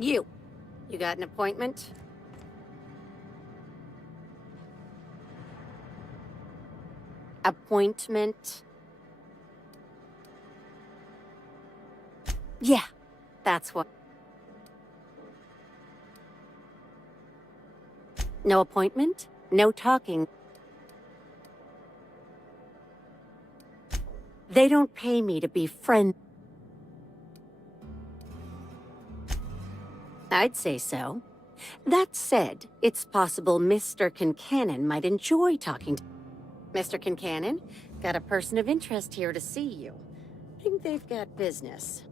You. You got an appointment? Appointment? Yeah, that's what. No appointment? No talking. They don't pay me to be friend. I'd say so. That said, it's possible Mr. Kincannon might enjoy talking to... Mr. Kincannon, got a person of interest here to see you. Think they've got business.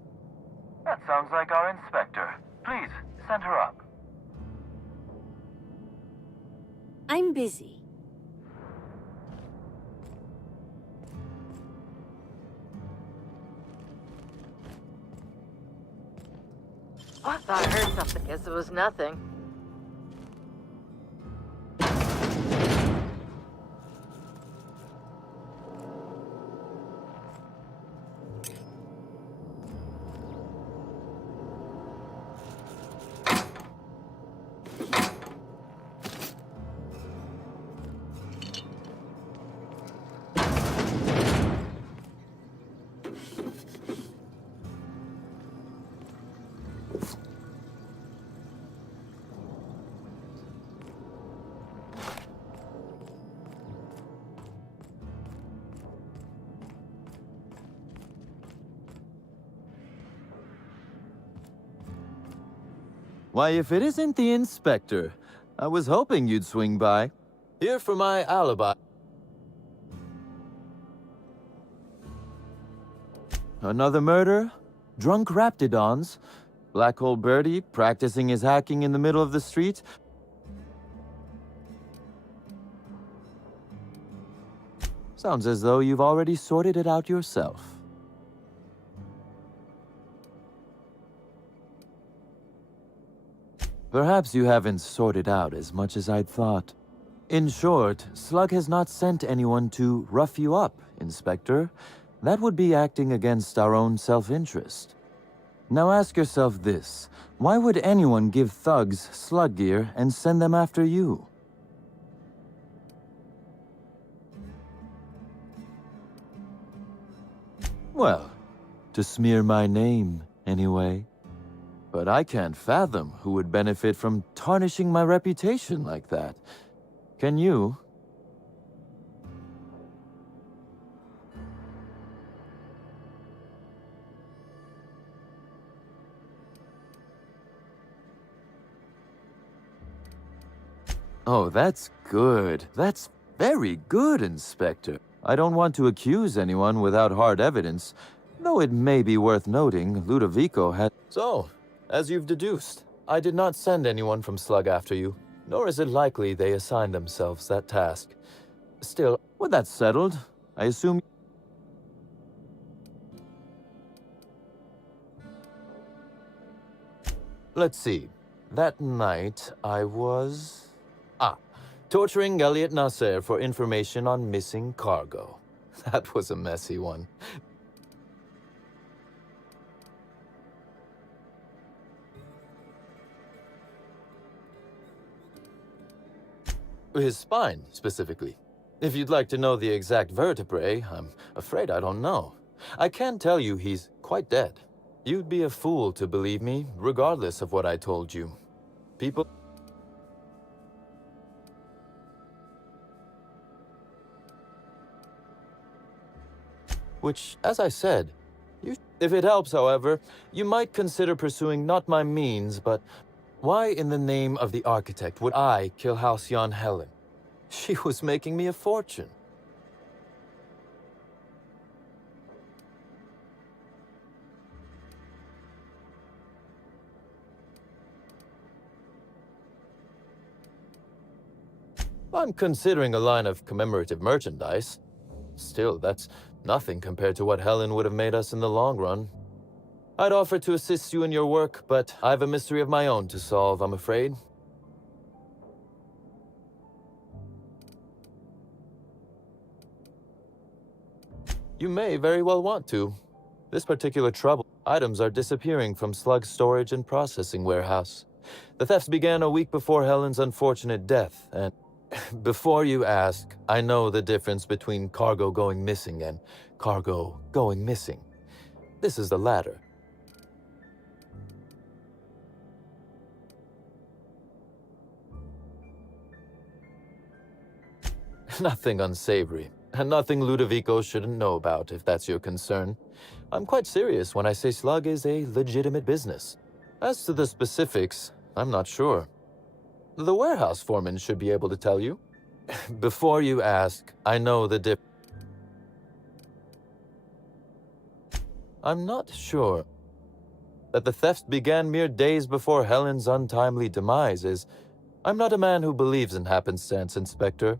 That sounds like our inspector. Please, send her up. I'm busy. I thought I heard something. Guess it was nothing. Why, if it isn't the inspector, I was hoping you'd swing by. Here for my alibi. Another murder? Drunk Raptidons? Black Hole Birdie practicing his hacking in the middle of the street? Sounds as though you've already sorted it out yourself. Perhaps you haven't sorted out as much as I'd thought. In short, Slug has not sent anyone to rough you up, Inspector. That would be acting against our own self-interest. Now ask yourself this. Why would anyone give thugs Slug gear and send them after you? Well, to smear my name, anyway. But I can't fathom who would benefit from tarnishing my reputation like that. Can you? Oh, that's good. That's very good, Inspector. I don't want to accuse anyone without hard evidence, though it may be worth noting Ludovico had... So, as you've deduced, I did not send anyone from Slug after you, nor is it likely they assigned themselves that task. Still, with that settled, I assume... Let's see. That night, I was... torturing Elliot Nasser for information on missing cargo. That was a messy one. His spine, specifically. If you'd like to know the exact vertebrae, I'm afraid I don't know. I can tell you he's quite dead. You'd be a fool to believe me, regardless of what I told you. People... Which, as I said, if it helps, however, you might consider pursuing not my means, but why in the name of the architect would I kill Halcyon Helen? She was making me a fortune. I'm considering a line of commemorative merchandise. Still, that's nothing compared to what Helen would have made us in the long run. I'd offer to assist you in your work, but I have a mystery of my own to solve, I'm afraid. You may very well want to. This particular trouble, items are disappearing from Slug's storage and processing warehouse. The thefts began a week before Helen's unfortunate death, and before you ask, I know the difference between cargo going missing and cargo going missing. This is the latter. Nothing unsavory, and nothing Ludovico shouldn't know about, if that's your concern. I'm quite serious when I say Slug is a legitimate business. As to the specifics, I'm not sure. The warehouse foreman should be able to tell you. Before you ask, I know the I'm not sure. That the thefts began mere days before Helen's untimely demise is... I'm not a man who believes in happenstance, Inspector.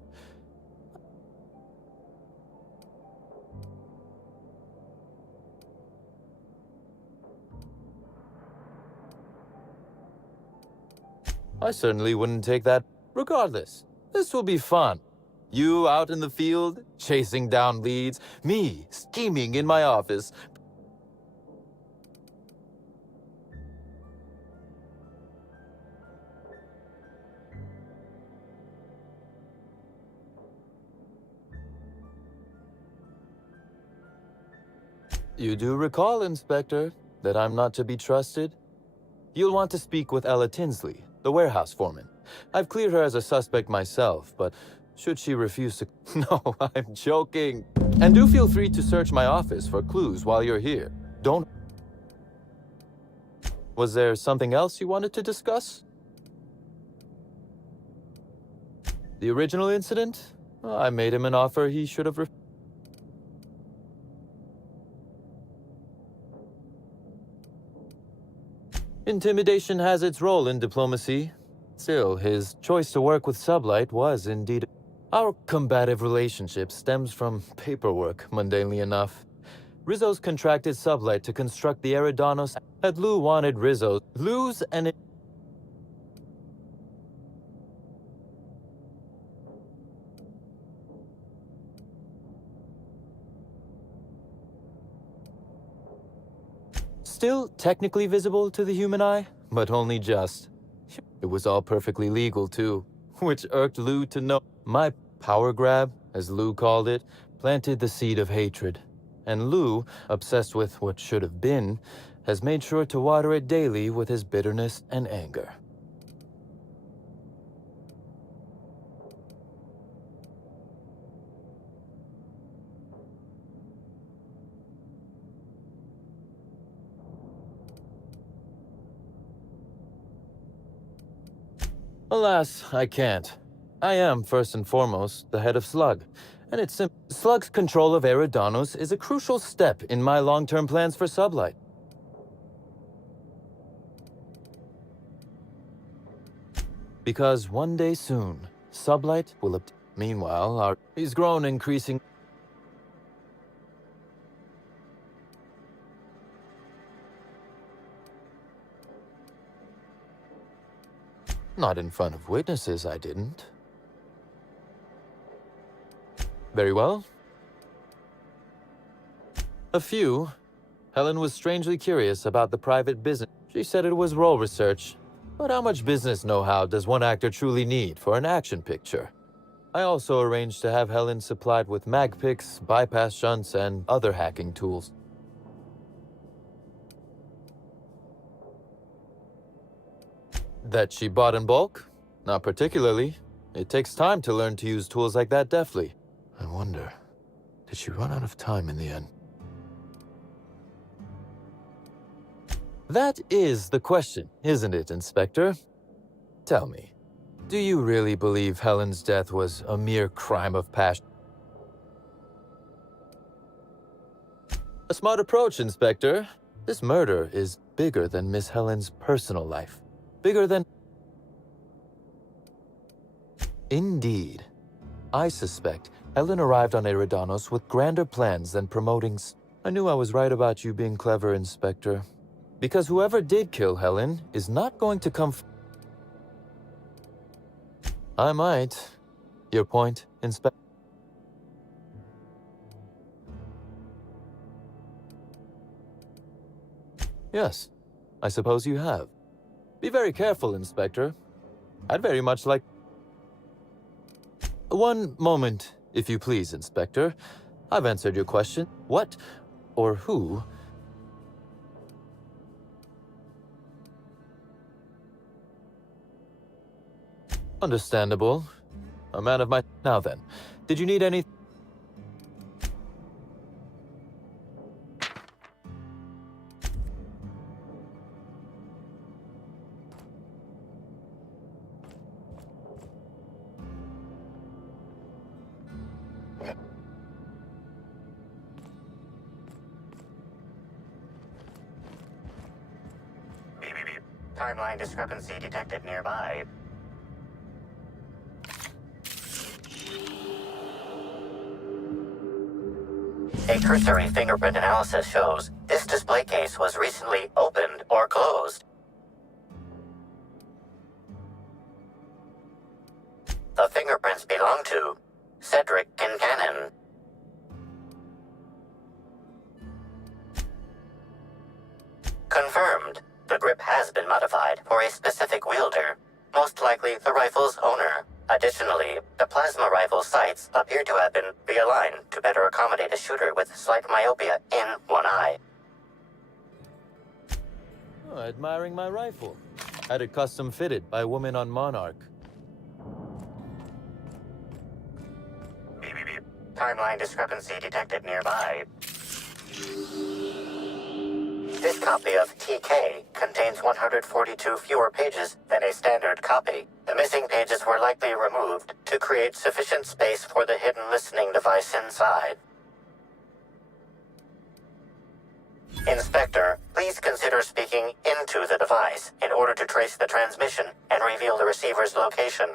I certainly wouldn't take that. Regardless, this will be fun. You out in the field, chasing down leads, me scheming in my office. You do recall, Inspector, that I'm not to be trusted? You'll want to speak with Ella Tinsley, the warehouse foreman. I've cleared her as a suspect myself, but should she refuse to... No, I'm joking. And do feel free to search my office for clues while you're here. Don't... Was there something else you wanted to discuss? The original incident? I made him an offer he should have... Intimidation has its role in diplomacy. Still, his choice to work with Sublight was indeed... Our combative relationship stems from paperwork, mundanely enough. Rizzo's contracted Sublight to construct the Eridanos, and Lou wanted Rizzo lose and... Still technically visible to the human eye, but only just. It was all perfectly legal, too, which irked Lou to no... My power grab, as Lou called it, planted the seed of hatred. And Lou, obsessed with what should have been, has made sure to water it daily with his bitterness and anger. Alas, I can't. I am, first and foremost, the head of Slug, and it's simple. Slug's control of Eridanos is a crucial step in my long-term plans for Sublight. Because one day soon, Sublight will... Meanwhile, he's grown increasing... Not in front of witnesses, I didn't. Very well. A few. Helen was strangely curious about the private business. She said it was role research. But how much business know-how does one actor truly need for an action picture? I also arranged to have Helen supplied with magpics, bypass shunts, and other hacking tools. That she bought in bulk? Not particularly. It takes time to learn to use tools like that deftly. I wonder, did she run out of time in the end? That is the question, isn't it, Inspector? Tell me, do you really believe Helen's death was a mere crime of passion? A smart approach, Inspector. This murder is bigger than Miss Helen's personal life. Bigger than... Indeed. I suspect Helen arrived on Eridanos with grander plans than promoting... I knew I was right about you being clever, Inspector. Because whoever did kill Helen is not going to come... I might. Your point, Inspector? Yes, I suppose you have. Be very careful, Inspector. I'd very much like... One moment, if you please, Inspector. I've answered your question. What or who... Understandable. A man of my... Now then, did you need any... Timeline discrepancy detected nearby. A cursory fingerprint analysis shows this display case was recently opened or closed. The fingerprints belong to Cedric Kincannon. Confirmed. The grip has been modified for a specific wielder, most likely the rifle's owner. Additionally, the plasma rifle sights appear to have been realigned to better accommodate a shooter with slight myopia in one eye. Oh, admiring my rifle. Had it custom fitted by a woman on Monarch. Timeline discrepancy detected nearby. This copy of TK contains 142 fewer pages than a standard copy. The missing pages were likely removed to create sufficient space for the hidden listening device inside. Inspector, please consider speaking into the device in order to trace the transmission and reveal the receiver's location.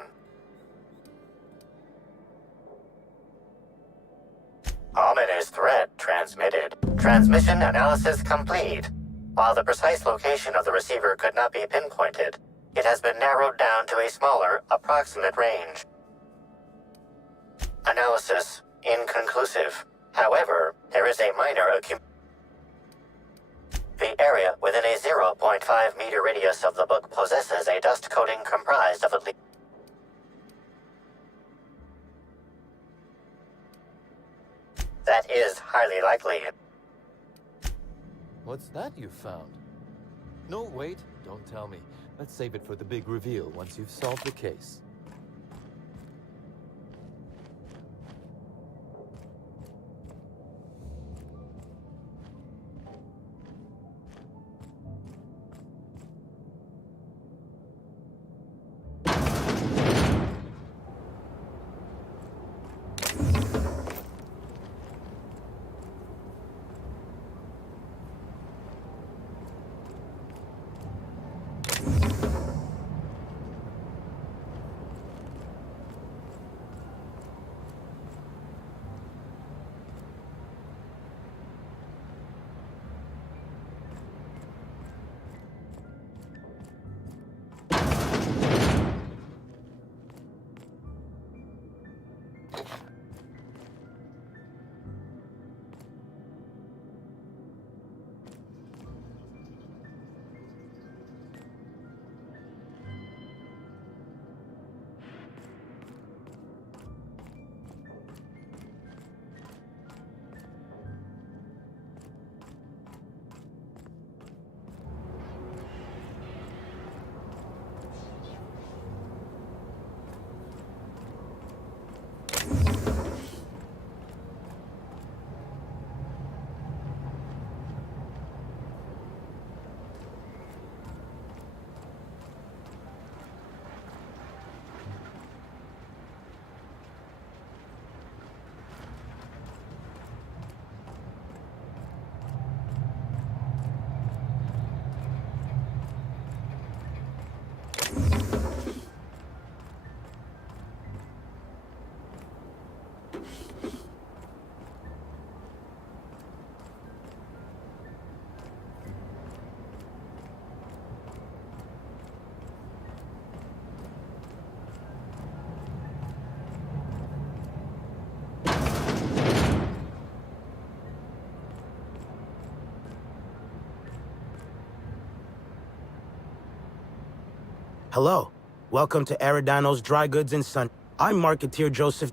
Ominous threat transmitted. Transmission analysis complete. While the precise location of the receiver could not be pinpointed, it has been narrowed down to a smaller, approximate range. Analysis inconclusive. However, there is a minor The area within a 0.5 meter radius of the book possesses a dust coating comprised of at least... That is highly likely. What's that you found? No, wait, don't tell me. Let's save it for the big reveal once you've solved the case. Hello. Welcome to Aridano's Dry Goods and Sun. I'm Marketeer Joseph.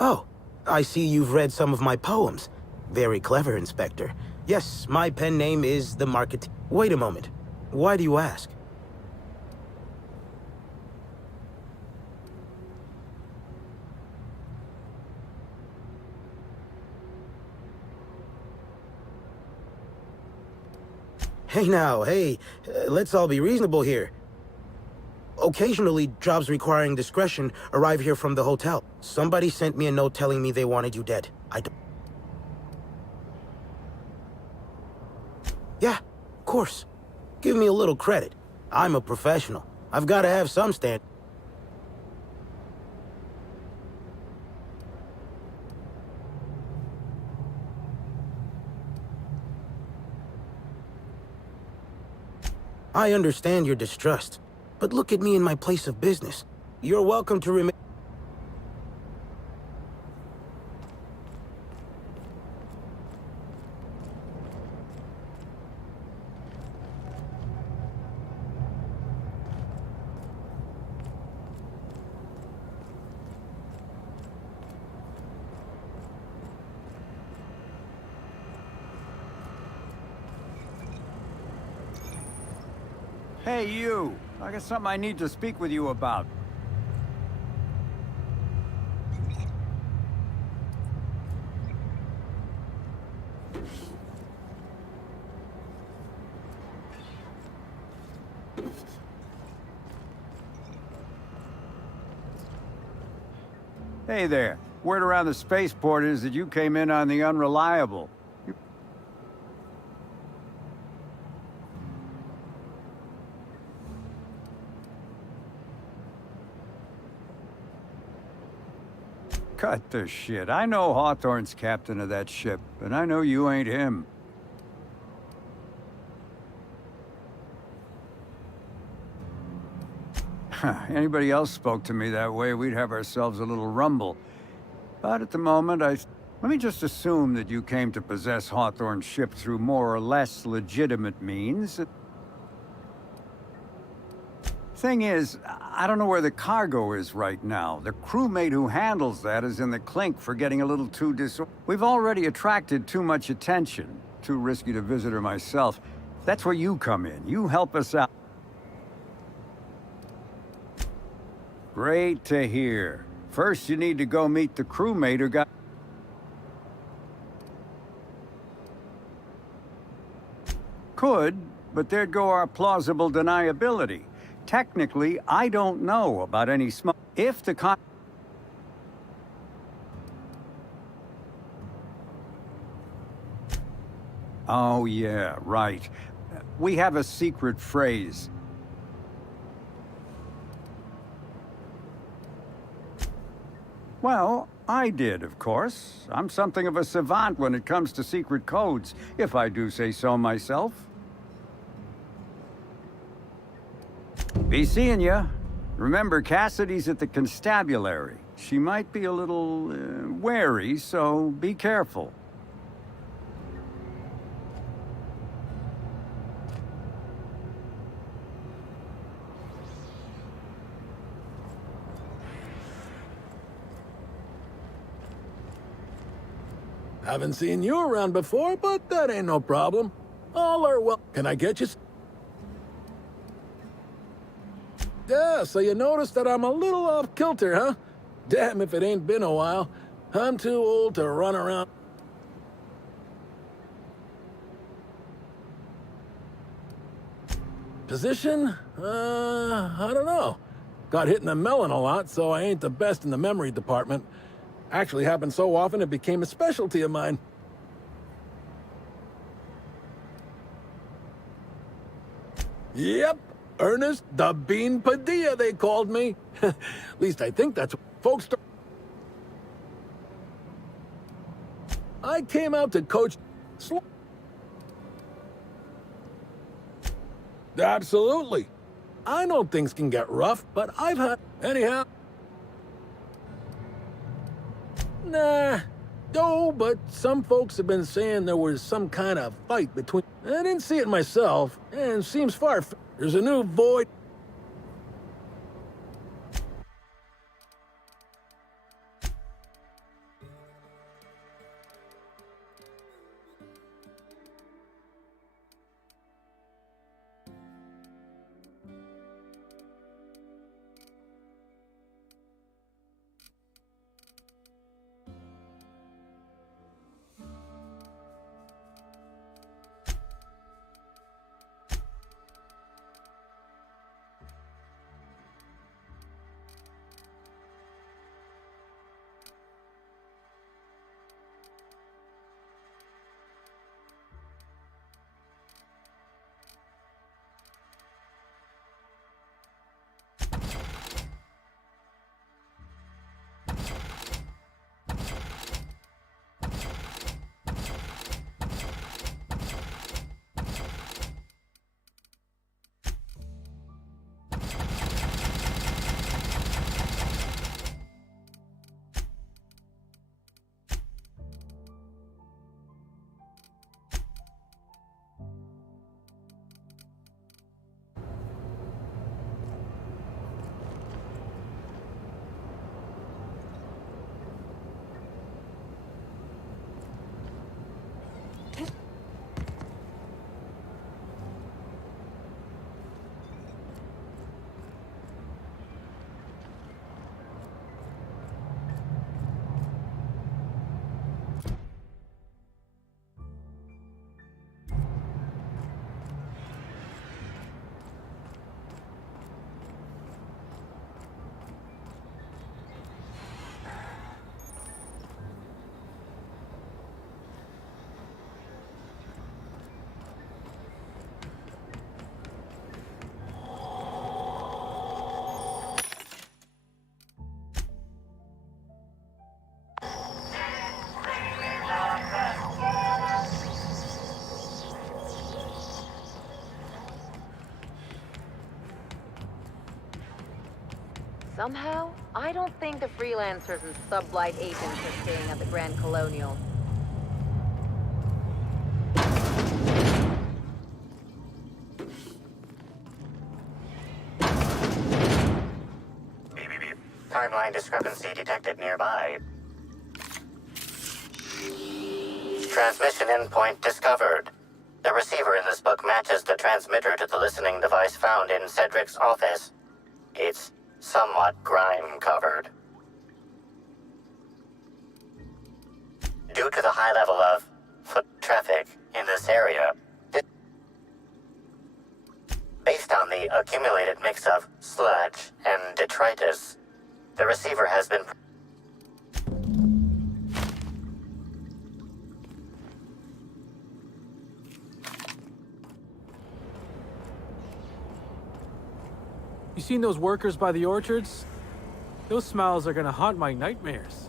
Oh, I see you've read some of my poems. Very clever, Inspector. Yes, my pen name is the Marketeer. Wait a moment. Why do you ask? Hey now, hey, let's all be reasonable here. Occasionally, jobs requiring discretion arrive here from the hotel. Somebody sent me a note telling me they wanted you dead. Yeah, of course. Give me a little credit. I'm a professional. I've got to have some stand. I understand your distrust, but look at me in my place of business. You're welcome to remain. Hey, you! I got something I need to speak with you about. Hey there. Word around the spaceport is that you came in on the Unreliable. Cut the shit. I know Hawthorne's captain of that ship, and I know you ain't him. Anybody else spoke to me that way, we'd have ourselves a little rumble. But at the moment, let me just assume that you came to possess Hawthorne's ship through more or less legitimate means. Thing is, I don't know where the cargo is right now. The crewmate who handles that is in the clink for getting a little too We've already attracted too much attention. Too risky to visit her myself. That's where you come in. You help us out. Great to hear. First, you need to go meet the crewmate who got... Could, but there'd go our plausible deniability. Technically, I don't know about any smoke. If the Oh, yeah, right. We have a secret phrase. Well, I did, of course. I'm something of a savant when it comes to secret codes, if I do say so myself. Be seeing ya. Remember, Cassidy's at the constabulary. She might be a little wary, so be careful. Haven't seen you around before, but that ain't no problem. All are well. Can I get you? Yeah, so you noticed that I'm a little off kilter, huh? Damn if it ain't been a while. I'm too old to run around. Position? I don't know. Got hit in the melon a lot, so I ain't the best in the memory department. Actually happened so often it became a specialty of mine. Yep, Ernest the Bean Padilla, they called me. At least I think that's what folks... I came out to coach... Absolutely. I know things can get rough, but I've had... Anyhow... Nah. No, but some folks have been saying there was some kind of fight between... I didn't see it myself, and seems far... There's a new void... Somehow, I don't think the freelancers and sublight agents are staying at the Grand Colonial. Timeline discrepancy detected nearby. Transmission endpoint discovered. The receiver in this book matches the transmitter to the listening device found in Cedric's office. It's somewhat grime-covered. Due to the high level of foot traffic in this area, based on the accumulated mix of sludge and detritus, the receiver has been... You seen those workers by the orchards? Those smiles are gonna haunt my nightmares.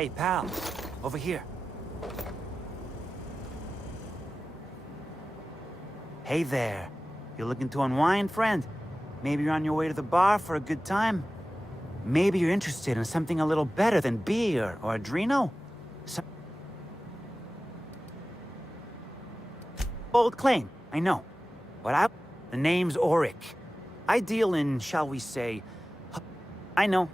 Hey, pal. Over here. Hey there. You looking to unwind, friend? Maybe you're on your way to the bar for a good time? Maybe you're interested in something a little better than beer or Adreno? Some old claim, I know. But the name's Auric. I deal in, shall we say... I know.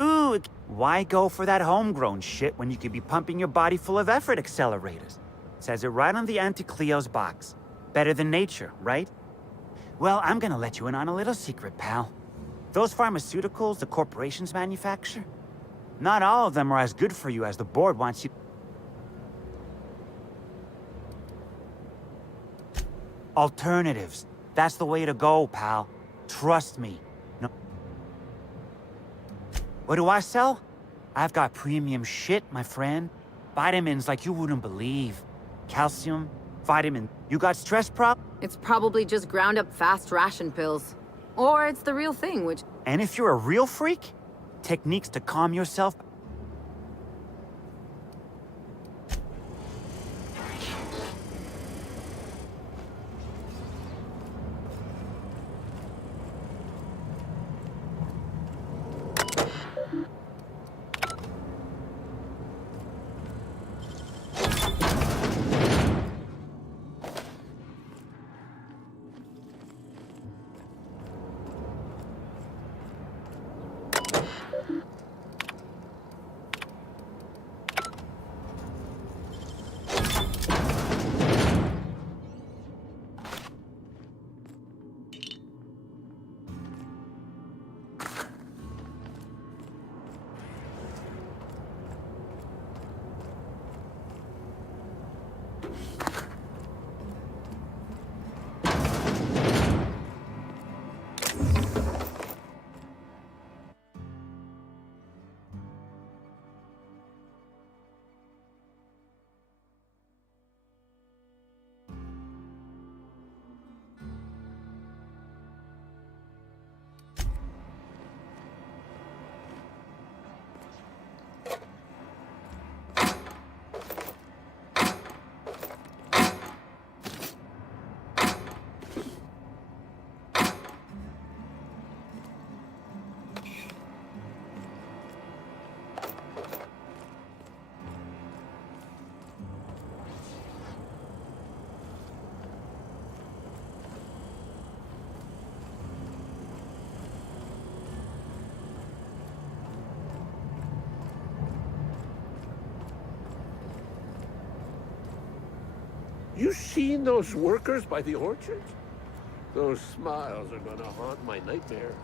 Ooh, why go for that homegrown shit when you could be pumping your body full of effort accelerators? Says it right on the Anti-Cleo's box. Better than nature, right? Well, I'm gonna let you in on a little secret, pal. Those pharmaceuticals the corporations manufacture, not all of them are as good for you as the board wants you. Alternatives. That's the way to go, pal. Trust me. No. What do I sell? I've got premium shit, my friend. Vitamins like you wouldn't believe. Calcium, vitamin. You got stress It's probably just ground up fast ration pills. Or it's the real thing, which... And if you're a real freak, techniques to calm yourself. You seen those workers by the orchard? Those smiles are gonna haunt my nightmares.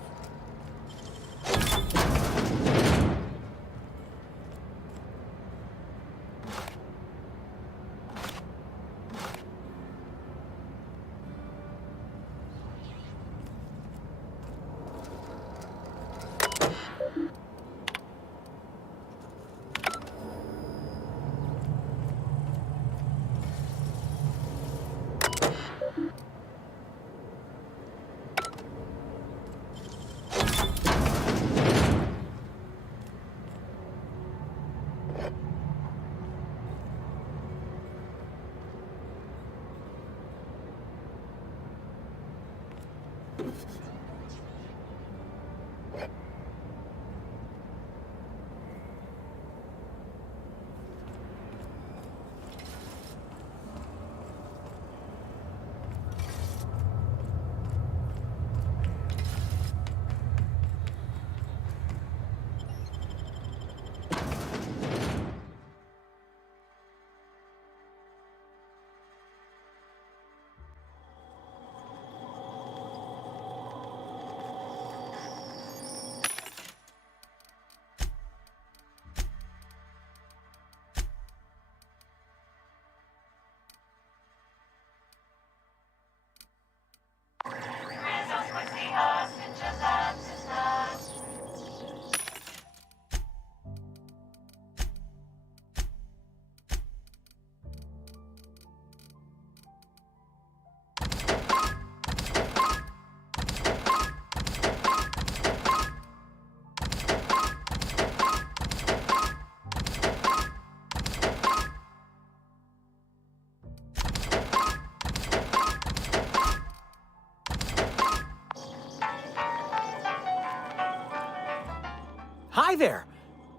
Hi there!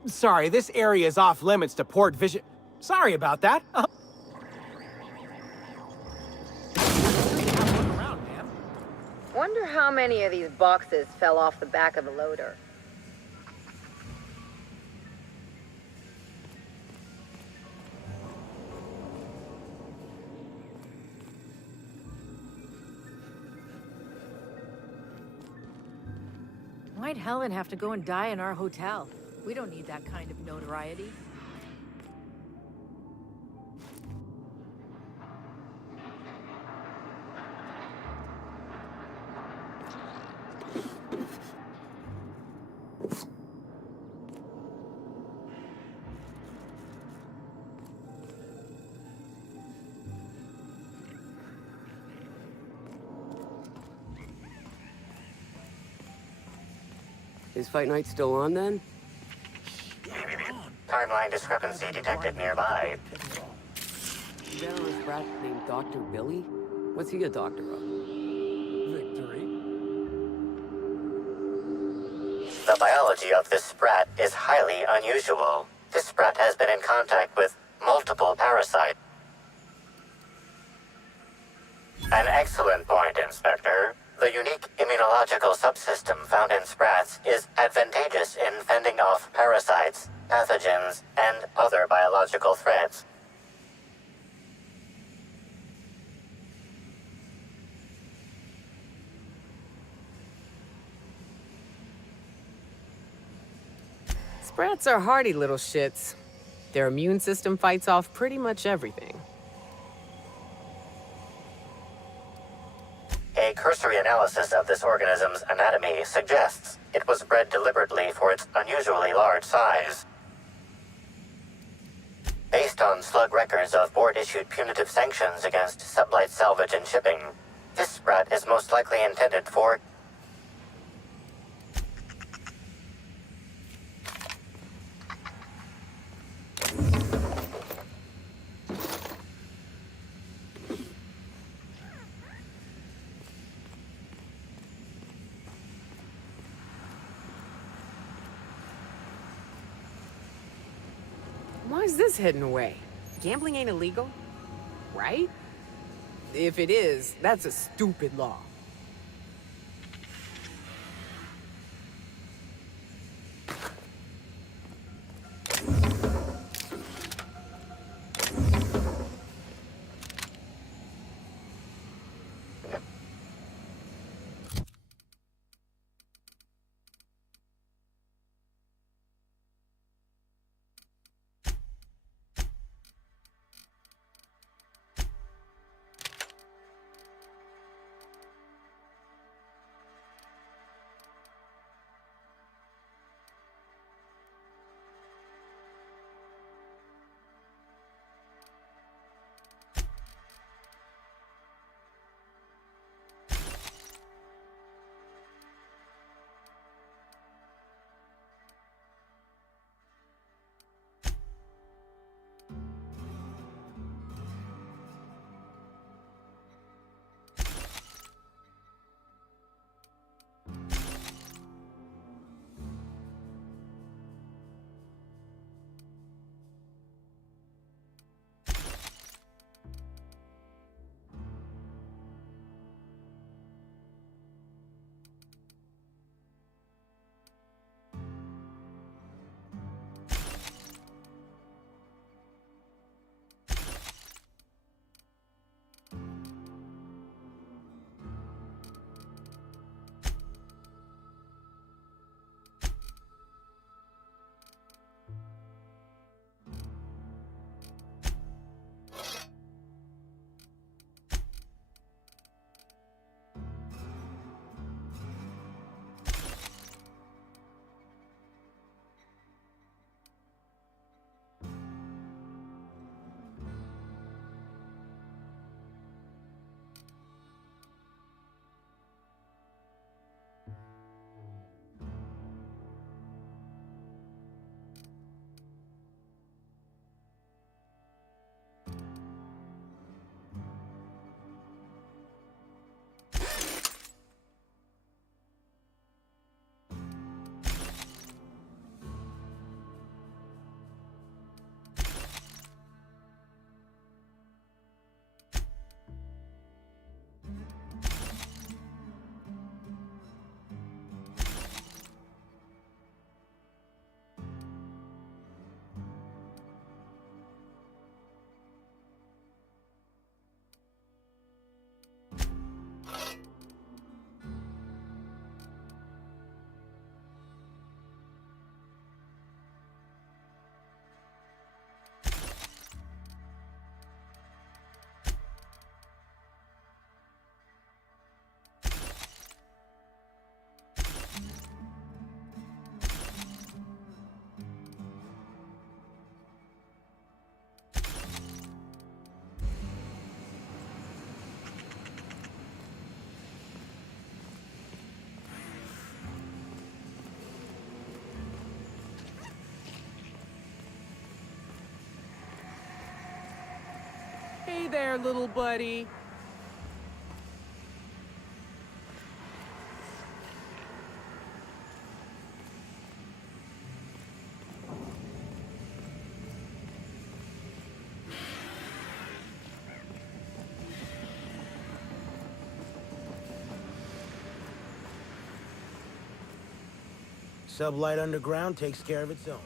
Sorry, this area is off limits to port vision. Sorry about that. Wonder how many of these boxes fell off the back of the loader. Why'd Helen have to go and die in our hotel? We don't need that kind of notoriety. Is Fight Night still on then? Timeline discrepancy detected nearby. You got on a sprat named Dr. Billy? What's he a doctor of? Victory. The biology of this sprat is highly unusual. This sprat has been in contact with multiple parasites. An excellent point, Inspector. The unique immunological subsystem found in sprats is advantageous in fending off parasites, pathogens, and other biological threats. Sprats are hardy little shits. Their immune system fights off pretty much everything. A cursory analysis of this organism's anatomy suggests it was bred deliberately for its unusually large size. Based on slug records of board-issued punitive sanctions against sublight salvage and shipping, this sprat is most likely intended for... Why's this heading away? Gambling ain't illegal, right? If it is, that's a stupid law. there, little buddy. Sublight Underground takes care of its own.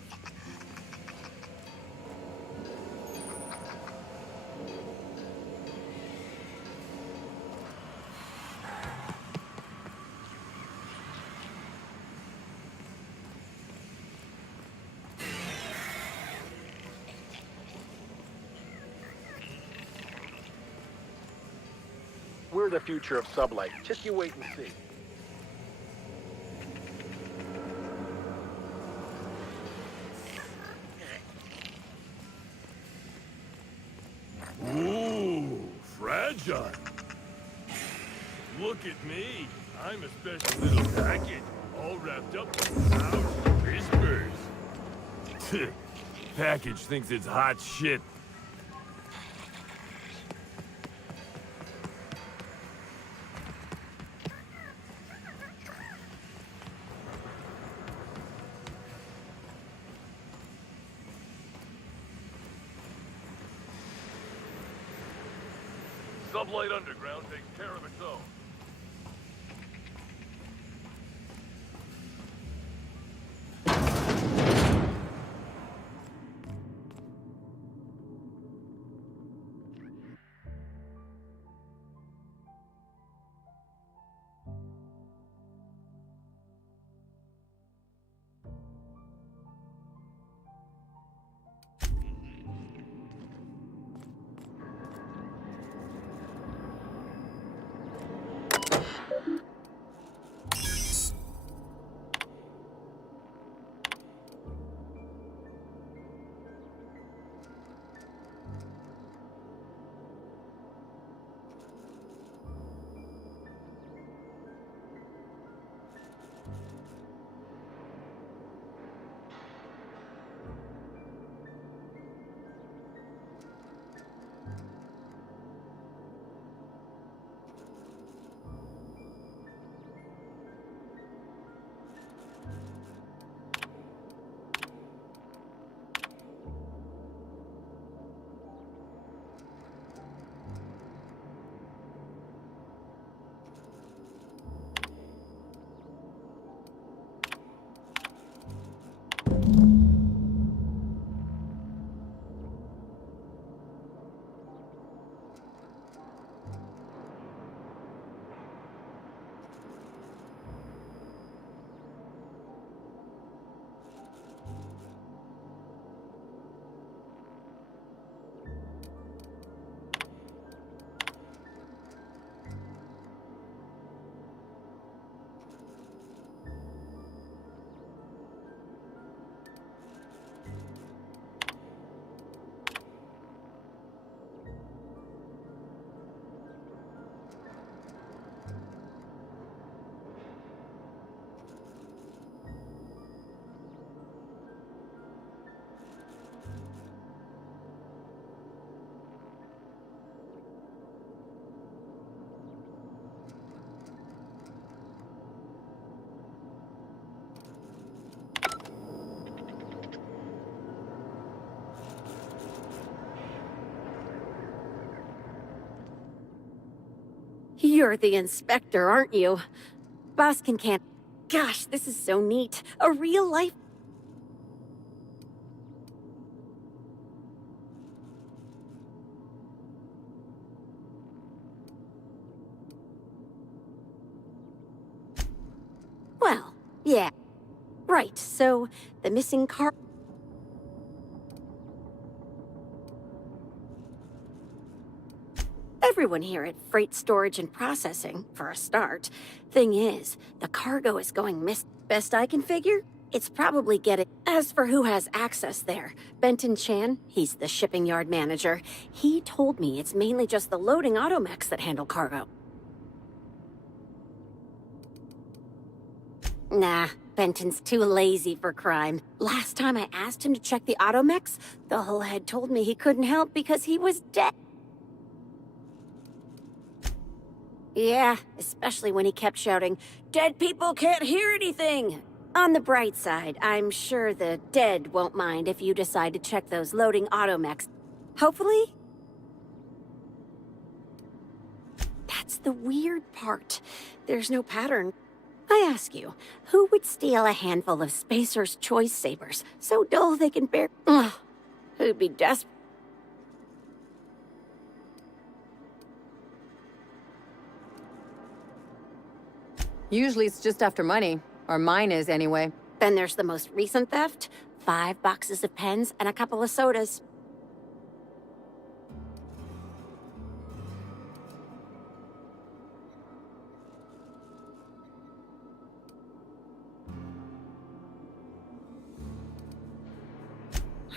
We're the future of Sublight. Just you wait and see. Ooh, fragile. Look at me. I'm a special little package, all wrapped up with clouds and whispers. Package thinks it's hot shit. Sublight Underground takes care of its own. You're the inspector, aren't you? Boskin can't... Gosh, this is so neat. A real life... Well, yeah. Right, so the missing car... Everyone here at Freight Storage and Processing, for a start. Thing is, the cargo is going Best I can figure, it's probably getting... As for who has access there, Benton Chan, he's the shipping yard manager. He told me it's mainly just the loading automechs that handle cargo. Nah, Benton's too lazy for crime. Last time I asked him to check the automechs, the whole head told me he couldn't help because he was dead. Yeah, especially when he kept shouting, "Dead people can't hear anything!" On the bright side, I'm sure the dead won't mind if you decide to check those loading automechs. Hopefully? That's the weird part. There's no pattern. I ask you, who would steal a handful of Spacer's Choice Sabers so dull they can bear... Ugh. Who'd be desperate? Usually it's just after money. Or mine is, anyway. Then there's the most recent theft, 5 boxes of pens and a couple of sodas.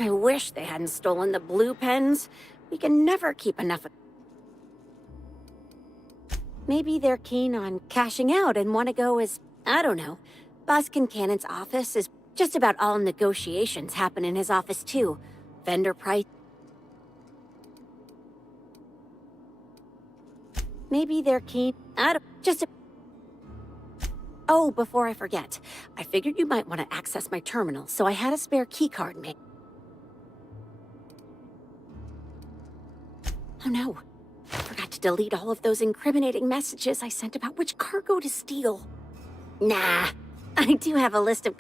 I wish they hadn't stolen the blue pens. We can never keep enough of... Maybe they're keen on cashing out and want to go as, I don't know. Boss Kincannon's office is just about all negotiations happen in his office too. Vendor price. Maybe they're keen, I don't, just a... Oh, before I forget, I figured you might want to access my terminal, so I had a spare keycard made. Oh no, I forgot to delete all of those incriminating messages I sent about which cargo to steal. Nah, I do have a list of...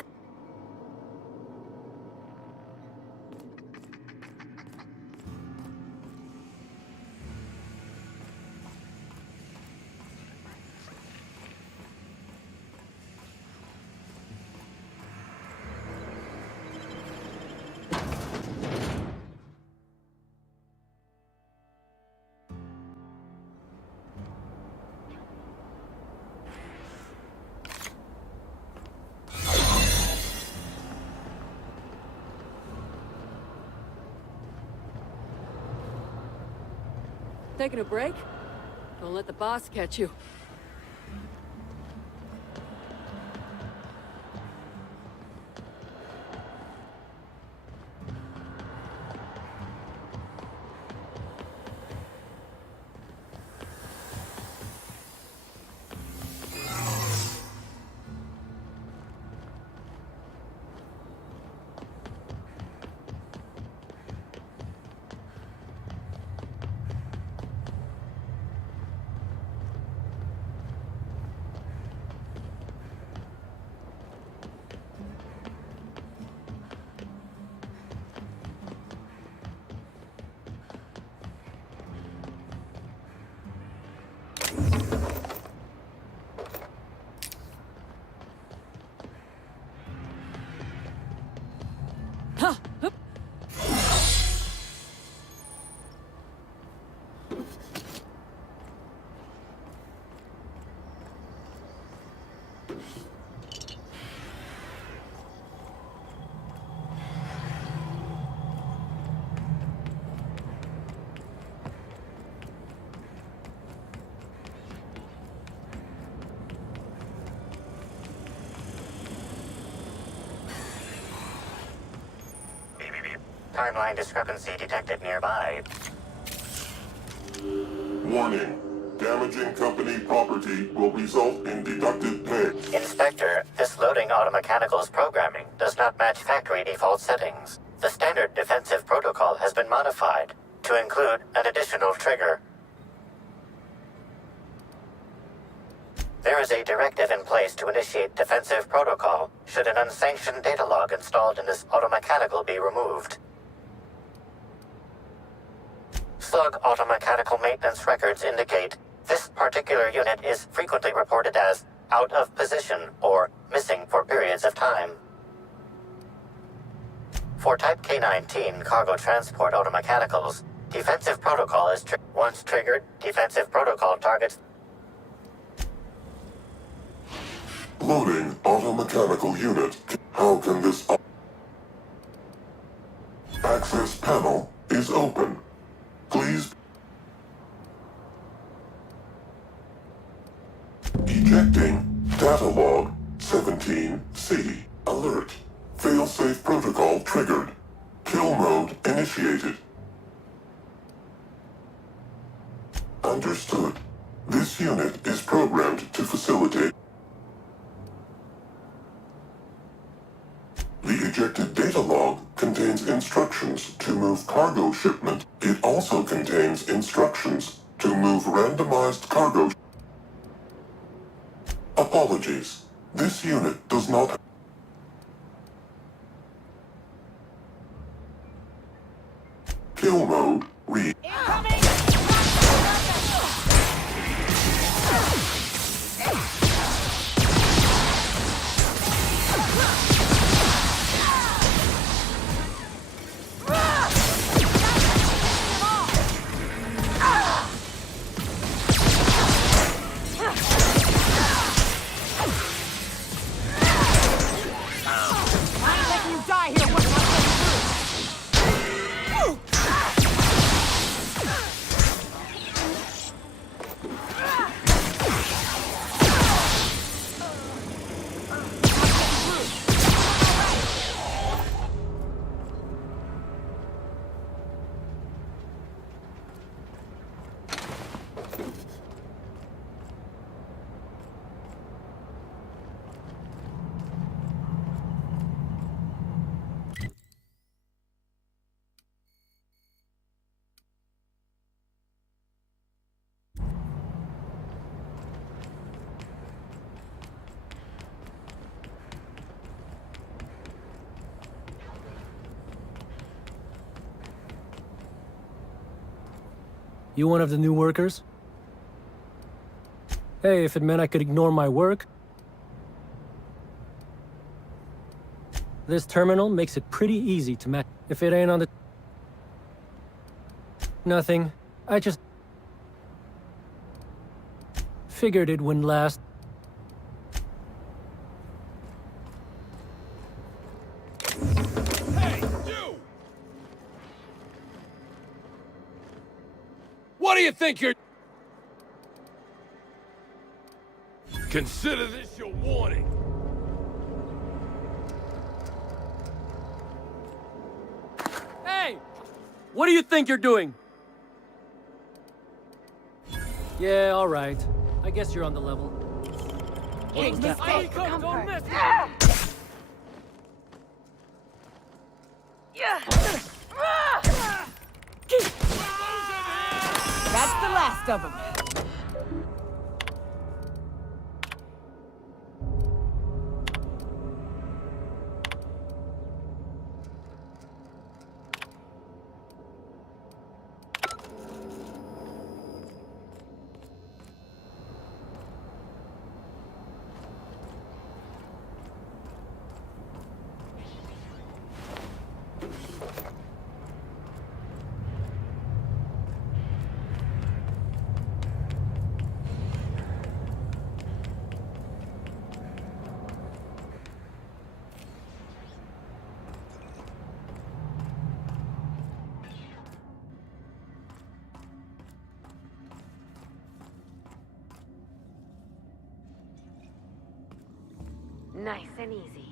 Taking a break? Don't let the boss catch you. Timeline discrepancy detected nearby. Warning. Damaging company property will result in deducted pay. Inspector, this loading automechanical's programming does not match factory default settings. The standard defensive protocol has been modified to include an additional trigger. There is a directive in place to initiate defensive protocol should an unsanctioned data log installed in this automechanical be removed. Slug automechanical maintenance records indicate this particular unit is frequently reported as out of position or missing for periods of time. For Type K-19 cargo transport automechanicals, defensive protocol is once triggered, defensive protocol targets. Loading automechanical unit. How can this... Access panel is open. Please... Ejecting data log 17C. Alert. Failsafe protocol triggered. Kill mode initiated. Understood. This unit is programmed to facilitate. The ejected data log contains instructions to move cargo shipment. It also contains instructions to move randomized cargo. Apologies. This unit does not. Kill mode, read. You one of the new workers? Hey, if it meant I could ignore my work. This terminal makes it pretty easy to match. If it ain't on the... Nothing. I just... figured it wouldn't last. Hey, you! What do you think you're... Consider this your warning. Hey! What do you think you're doing? Yeah, all right. I guess you're on the level. Big mistake. Don't miss it. That's the last of them. Nice and easy.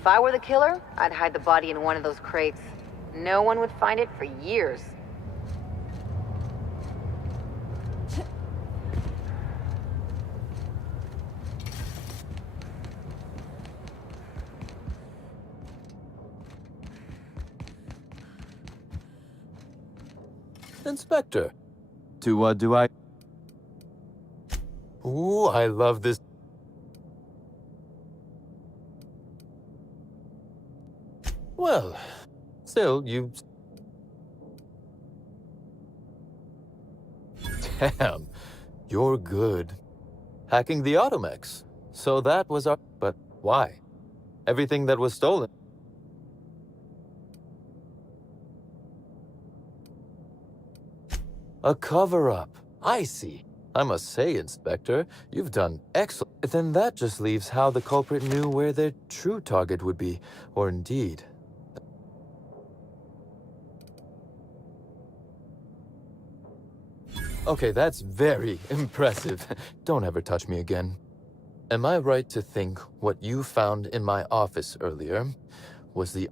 If I were the killer, I'd hide the body in one of those crates. No one would find it for years. Inspector. To what do I... Ooh, I love this. Well, still, you... Damn, you're good. Hacking the Automex. So that was our... But why? Everything that was stolen. A cover-up. I see. I must say, Inspector, you've done excellent. Then that just leaves how the culprit knew where their true target would be, or indeed. Okay, that's very impressive. Don't ever touch me again. Am I right to think what you found in my office earlier was the...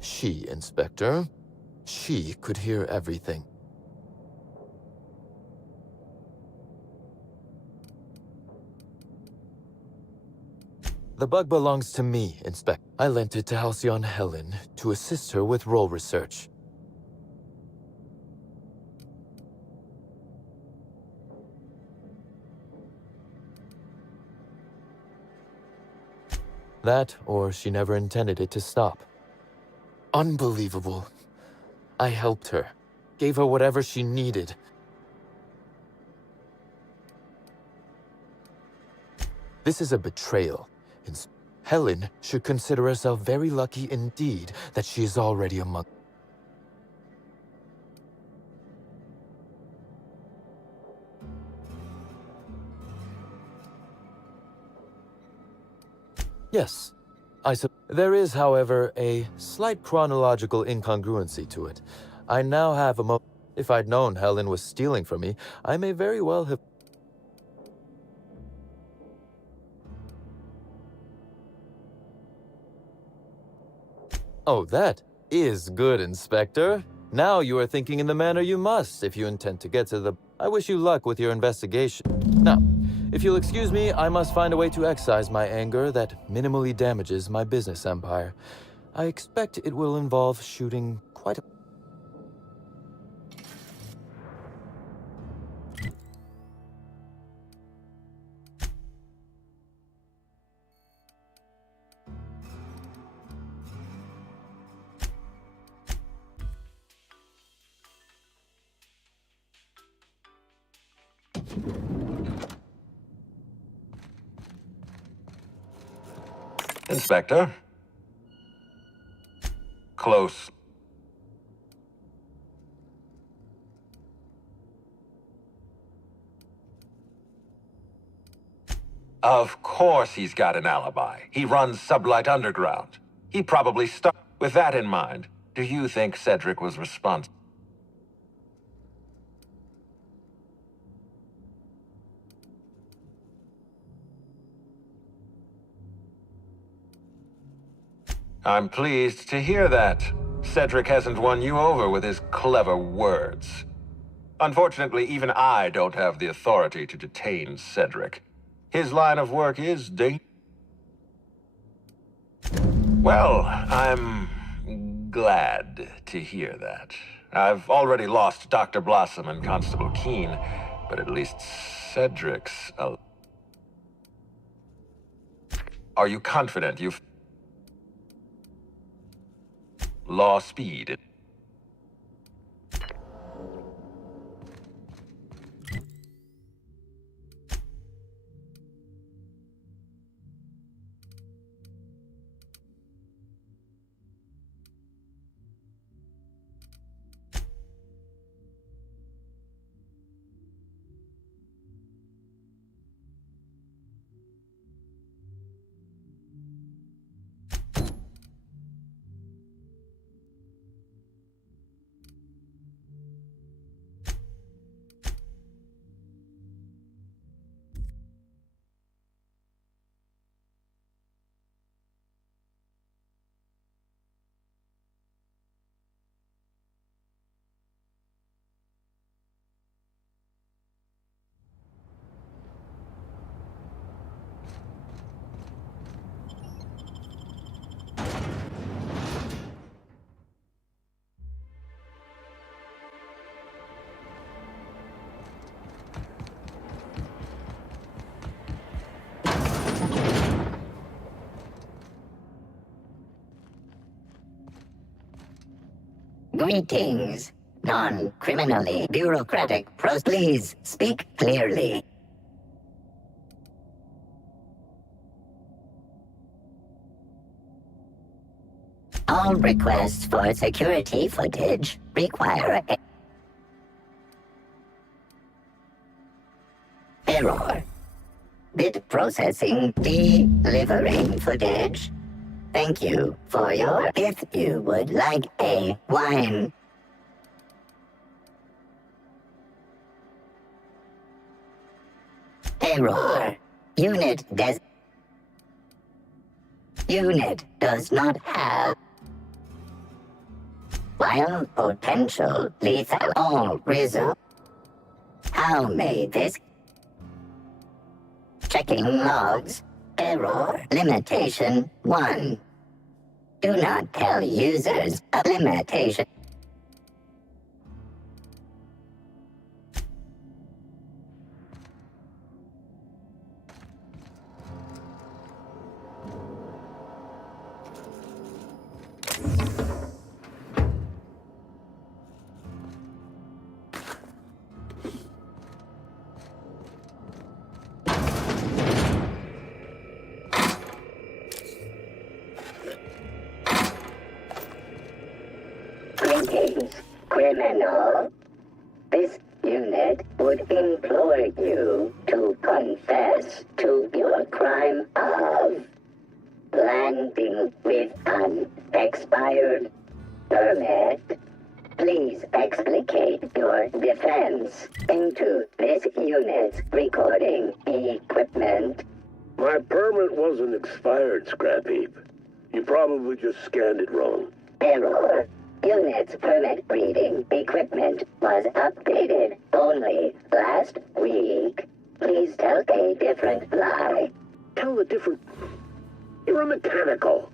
She, Inspector. She could hear everything. The bug belongs to me, Inspector. I lent it to Halcyon Helen to assist her with role research. That, or she never intended it to stop. Unbelievable. I helped her, gave her whatever she needed. This is a betrayal. Helen should consider herself very lucky indeed that she is already among... Yes. There is, however, a slight chronological incongruency to it. I now have a If I'd known Helen was stealing from me, I may very well have... Oh, that is good, Inspector. Now you are thinking in the manner you must if you intend to get to the... I wish you luck with your investigation. Now, if you'll excuse me, I must find a way to excise my anger that minimally damages my business empire. I expect it will involve shooting quite a... Inspector? Close. Of course he's got an alibi. He runs Sublight Underground. He probably started... With that in mind, do you think Cedric was responsible? I'm pleased to hear that. Cedric hasn't won you over with his clever words. Unfortunately, even I don't have the authority to detain Cedric. His line of work is Well, I'm glad to hear that. I've already lost Dr. Blossom and Constable Keene, but at least Cedric's... Are you confident you've... Law speed. Greetings. Non-criminally bureaucratic pros. Please speak clearly. All requests for security footage require error. Bit processing delivering footage. Thank you for your. If you would like a wine. Error. Unit does not have. While potential lethal all resume. How may this? Checking logs. Error. Limitation 1. Do not tell users a limitation. Greetings, criminal. This unit would implore you to confess to your crime of landing with an expired permit. Please explicate your defense into this unit's recording equipment. My permit wasn't expired, Scrapheap. You probably just scanned it wrong. Error. Unit's permit reading equipment was updated only last week. Please tell a different lie. Tell a different... You're a mechanical.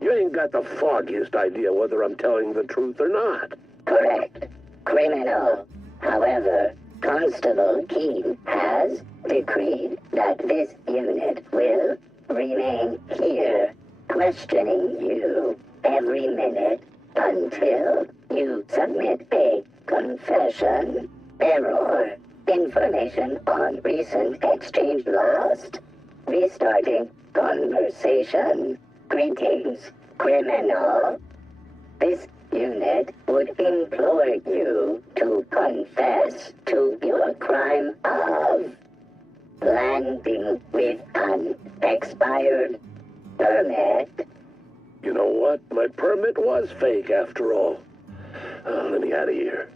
You ain't got the foggiest idea whether I'm telling the truth or not. Correct. Criminal. However, Constable Keen has decreed that this unit will remain here, questioning you every minute until you submit a confession. Error. Information on recent exchange lost. Restarting conversation. Greetings, criminal. This unit would implore you to confess to your crime of landing with an expired permit. You know what? My permit was fake after all. Let me out of here.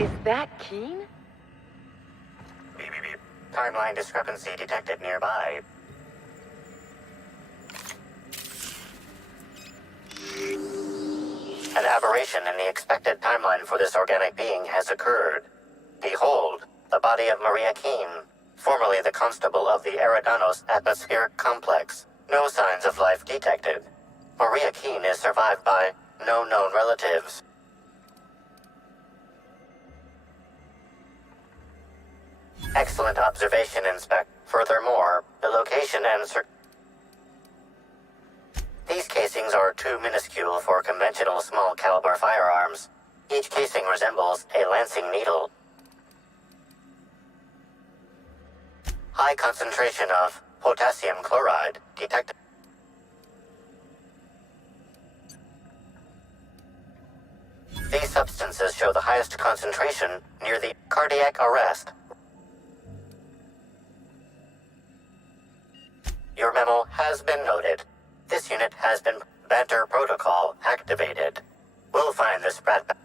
Is that Keen? Timeline discrepancy detected nearby. An aberration in the expected timeline for this organic being has occurred. Behold, the body of Maria Keen, formerly the constable of the Eridanos Atmospheric Complex. No signs of life detected. Maria Keen is survived by no known relatives. Excellent observation, Inspect. Furthermore, the location and These casings are too minuscule for conventional small-caliber firearms. Each casing resembles a lancing needle. High concentration of potassium chloride detected. These substances show the highest concentration near the cardiac arrest. Your Your memo has been noted. This unit has been Banter Protocol activated. We'll find this brat.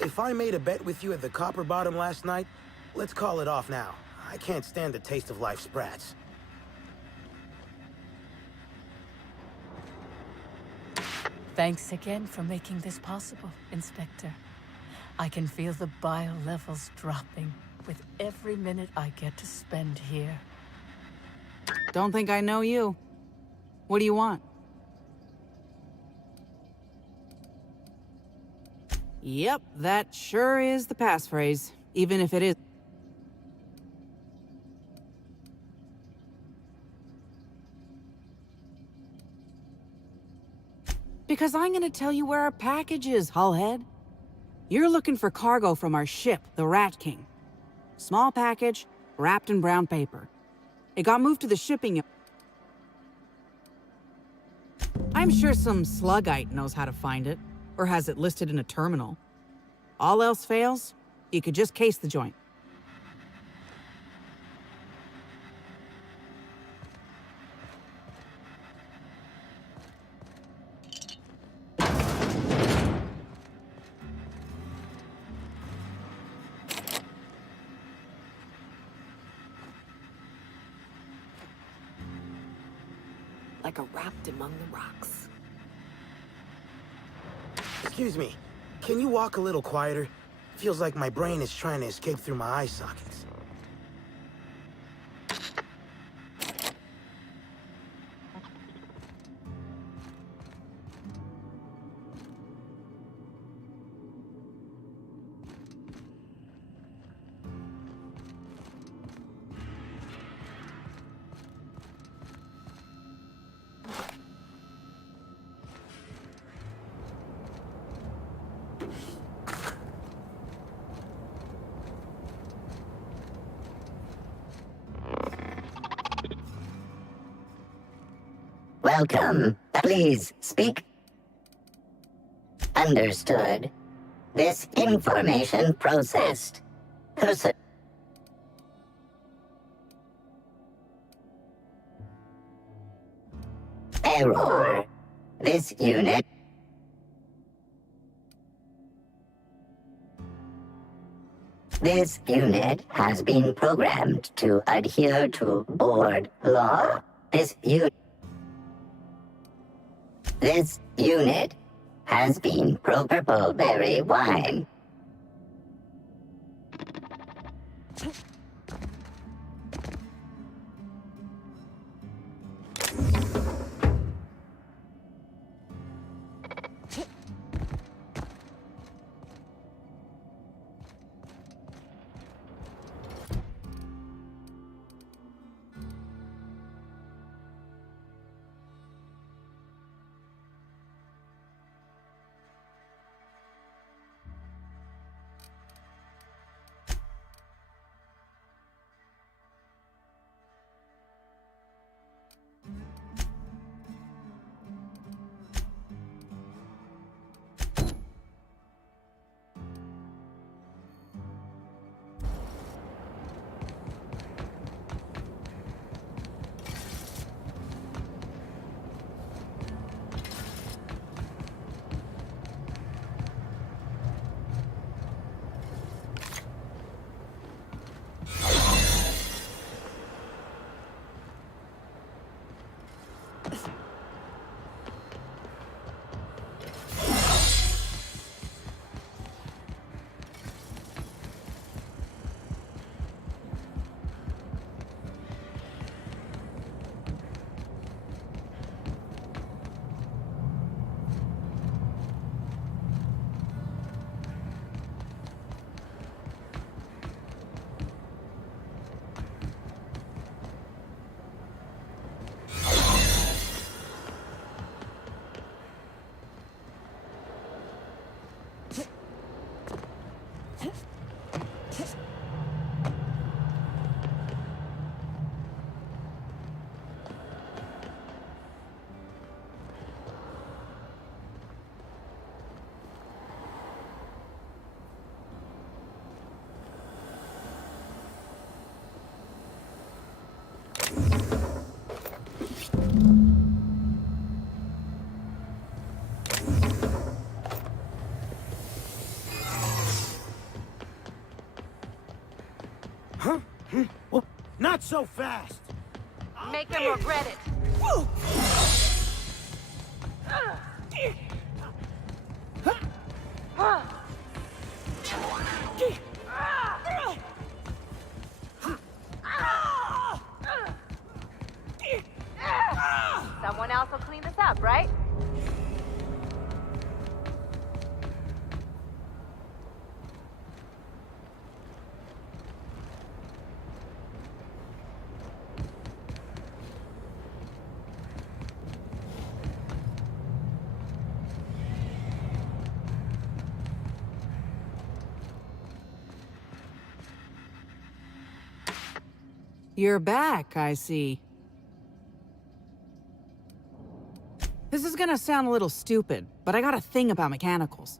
If I made a bet with you at the Copper Bottom last night, let's call it off now. I can't stand the taste of life sprats. Thanks again for making this possible, Inspector. I can feel the bile levels dropping with every minute I get to spend here. Don't think I know you. What do you want? Yep, that sure is the passphrase, even if it is. Because I'm gonna tell you where our package is, Hullhead. You're looking for cargo from our ship, the Rat King. Small package, wrapped in brown paper. It got moved to the shipping yard. I'm sure some sluggite knows how to find it, or has it listed in a terminal. All else fails, you could just case the joint. Like a wrapped among the rocks. Excuse me, can you walk a little quieter? Feels like my brain is trying to escape through my eye sockets. Welcome. Please speak. Understood. This information processed. Error. This unit has been programmed to adhere to board law. This unit has been purple berry wine. Huh? Well, not so fast! Make him regret it. Someone else will clean this up, right? You're back, I see. This is gonna sound a little stupid, but I got a thing about mechanicals.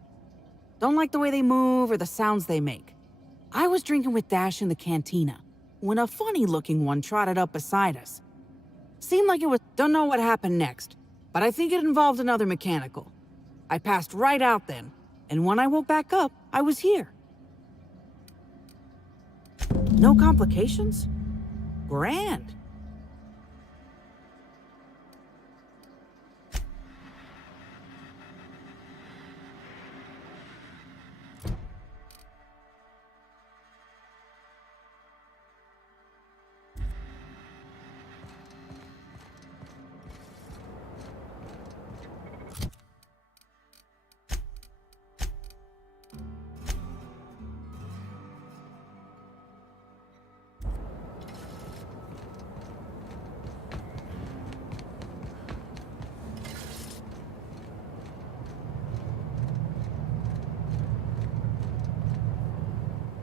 Don't like the way they move or the sounds they make. I was drinking with Dash in the cantina when a funny-looking one trotted up beside us. Seemed like it was... Don't know what happened next, but I think it involved another mechanical. I passed right out then, and when I woke back up, I was here. No complications? Grand.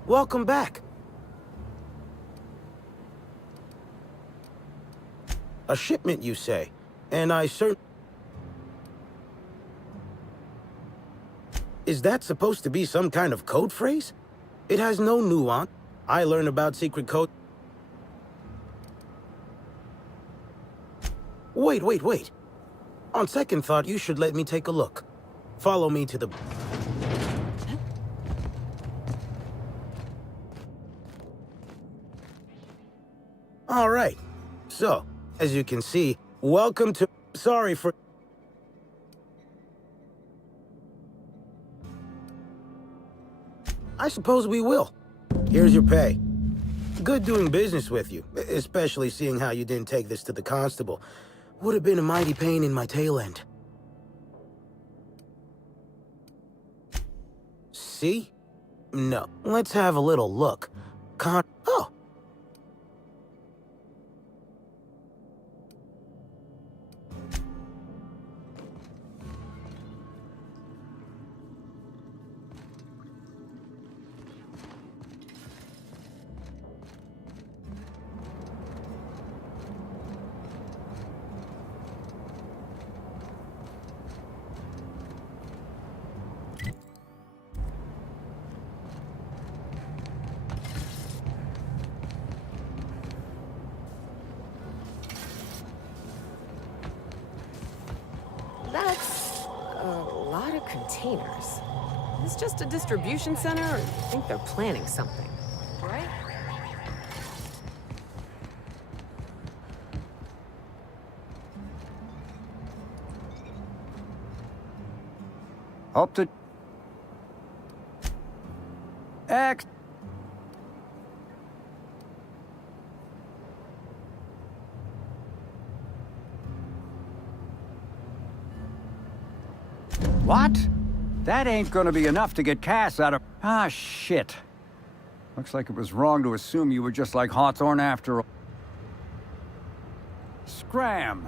Welcome back. A shipment, you say? And I Is that supposed to be some kind of code phrase? It has no nuance. I learn about secret code. Wait. On second thought, you should let me take a look. Follow me to the... All right. So, as you can see, welcome to... Sorry for... I suppose we will. Here's your pay. Good doing business with you, especially seeing how you didn't take this to the constable. Would have been a mighty pain in my tail end. See? No. Let's have a little look. Oh! That's a lot of containers. Is this just a distribution center, or do you think they're planning something? Right? Hope to... X. What? That ain't gonna be enough to get Cass out of... Ah, shit. Looks like it was wrong to assume you were just like Hawthorne after all. Scram!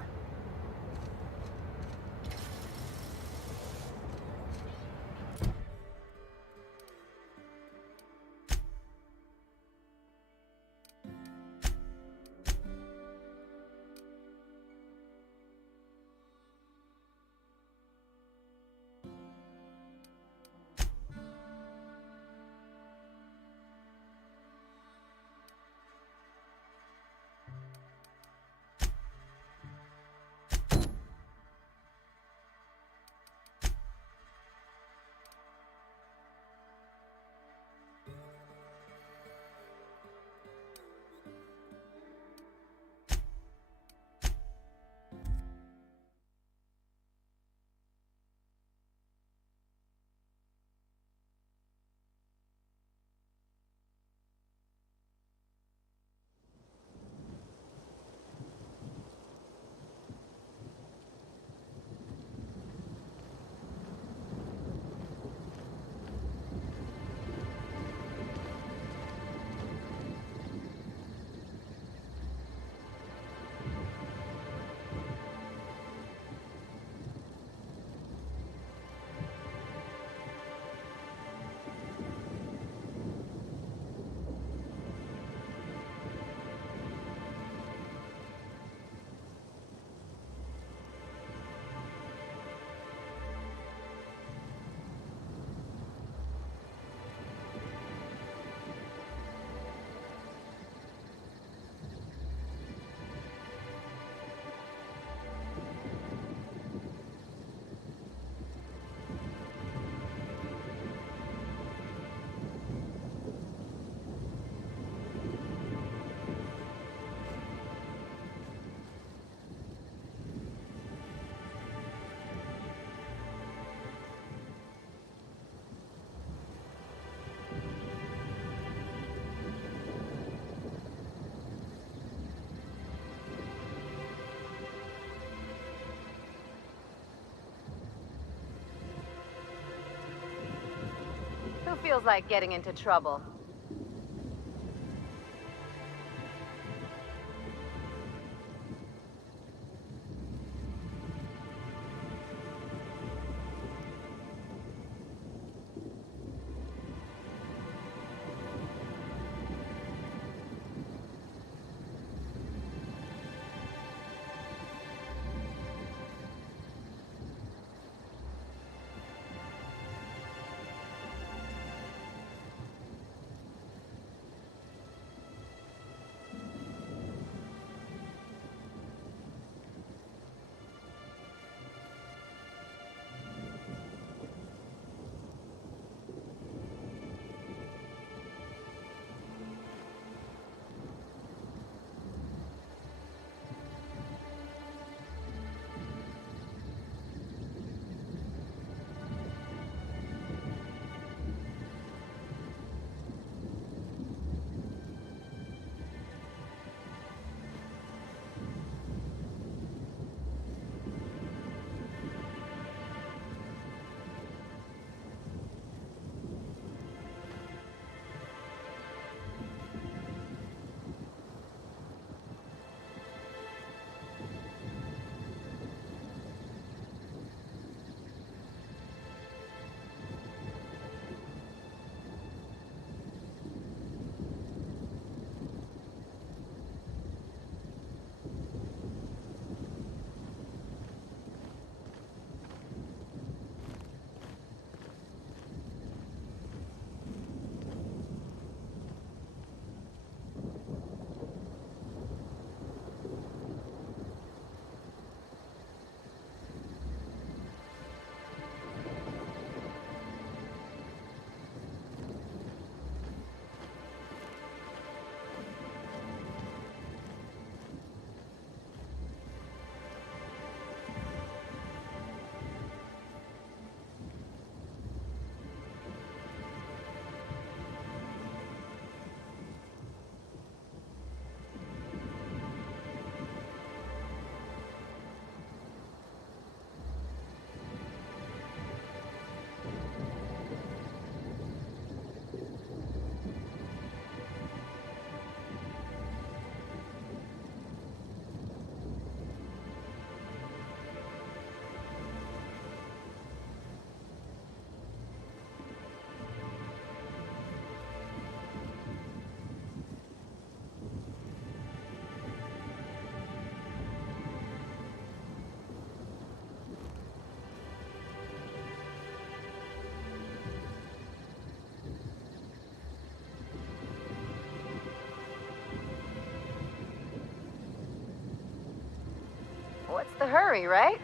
Who feels like getting into trouble? What's the hurry, right?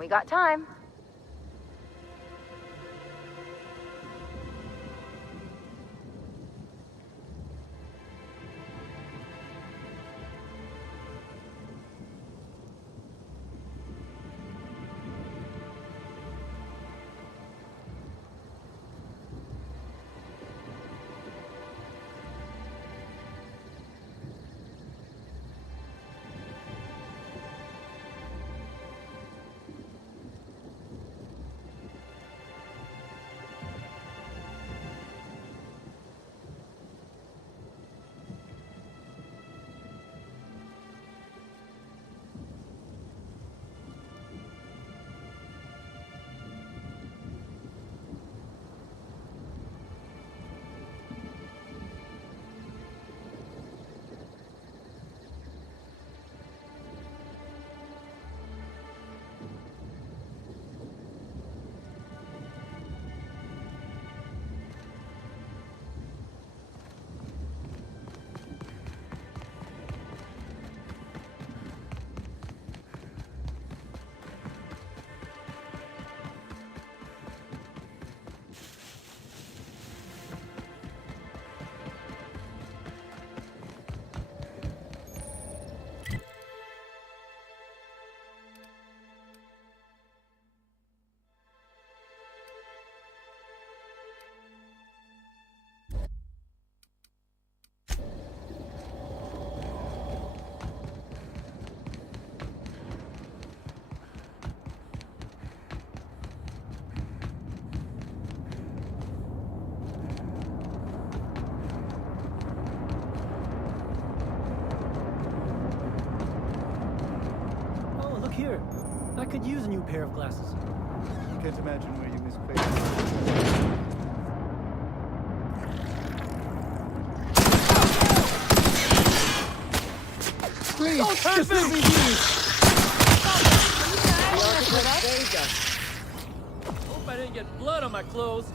We got time. could use a new pair of glasses. Can't imagine where you misplaced it. Please, just let me be. Hope I didn't get blood on my clothes.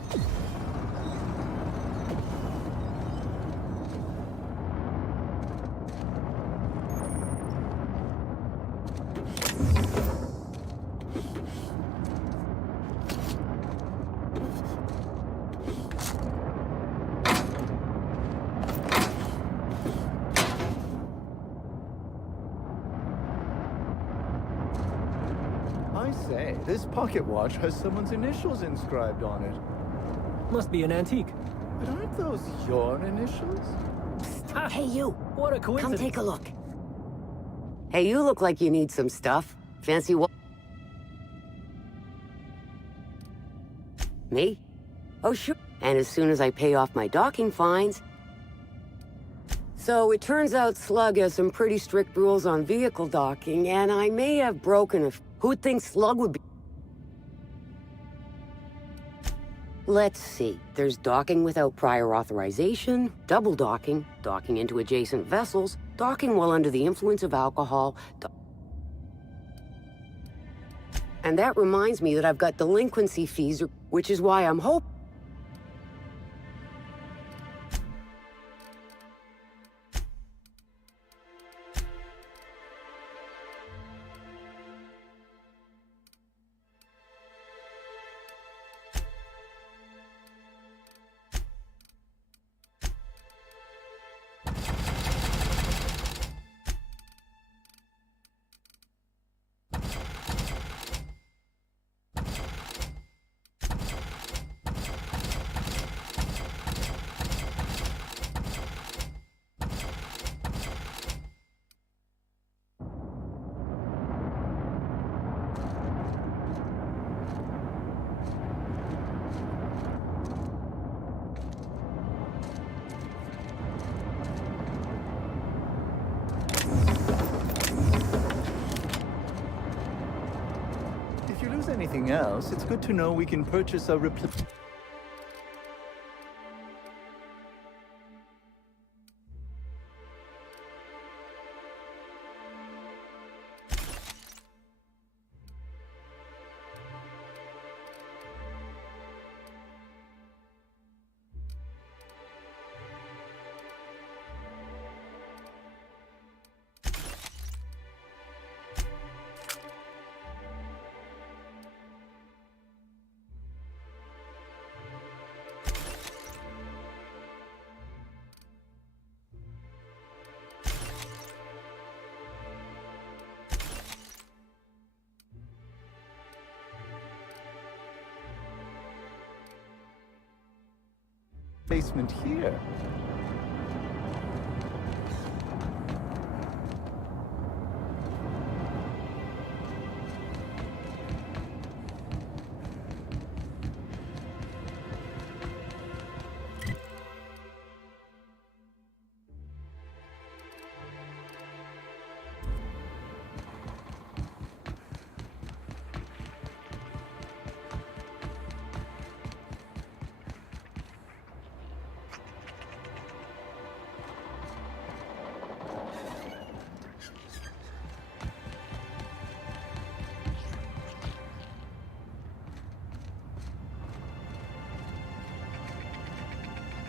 I say, this pocket watch has someone's initials inscribed on it. Must be an antique. But aren't those your initials? Hey, you. What a coincidence. Come take a look. Hey, you look like you need some stuff. Fancy what? Me? Oh, sure. And as soon as I pay off my docking fines... So it turns out Slug has some pretty strict rules on vehicle docking, and I may have broken a... Who'd think Slug would be... Let's see. There's docking without prior authorization, double docking, docking into adjacent vessels, docking while under the influence of alcohol... And that reminds me that I've got delinquency fees, which is why I'm hoping... If you lose anything else, it's good to know we can purchase a replica. Basement here.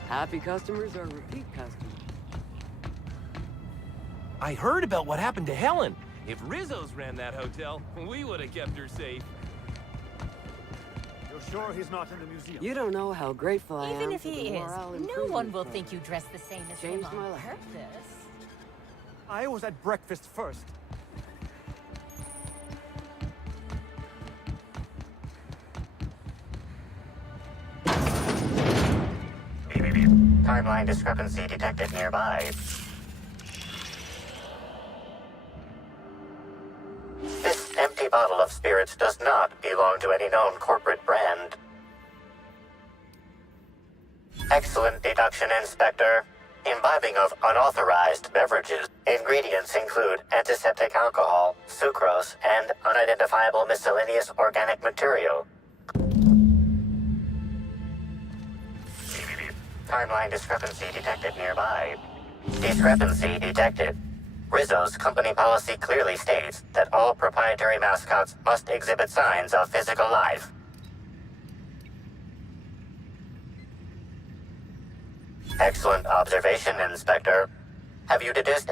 Happy customers are repeat customers. I heard about what happened to Helen. If Rizzo's ran that hotel, we would have kept her safe. You're sure he's not in the museum? You don't know how grateful I am. Even if for he the is, morale no improvement one will program. think you dress the same as him Changed my on life. purpose. I was at breakfast first. Timeline discrepancy detected nearby. This empty bottle of spirits does not belong to any known corporate brand. Excellent deduction, Inspector. imbibing of unauthorized beverages. Ingredients include antiseptic alcohol, sucrose, and unidentifiable miscellaneous organic material. Timeline discrepancy detected nearby. Discrepancy detected. Rizzo's company policy clearly states that all proprietary mascots must exhibit signs of physical life. Excellent observation, Inspector. Have you deduced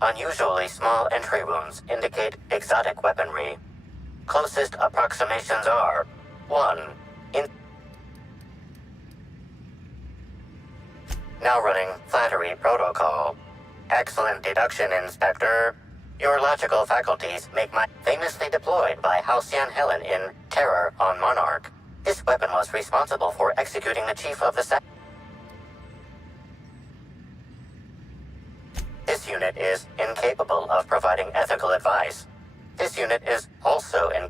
unusually small entry wounds indicate exotic weaponry. Closest approximations are 1. Now running flattery protocol. Excellent deduction, Inspector. Your logical faculties make my famously deployed by Halcyon Helen in Terror on Monarch. This weapon was responsible for executing the chief of the This unit is incapable of providing ethical advice. This unit is also in...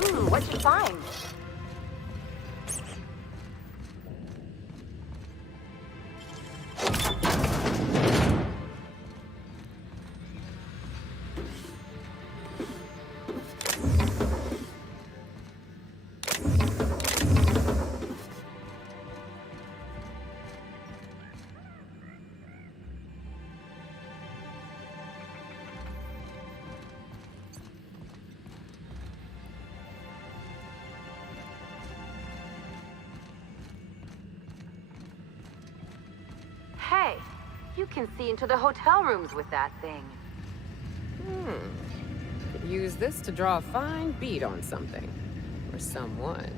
Ooh, what'd you find? Hey, you can see into the hotel rooms with that thing. Could use this to draw a fine bead on something. Or someone.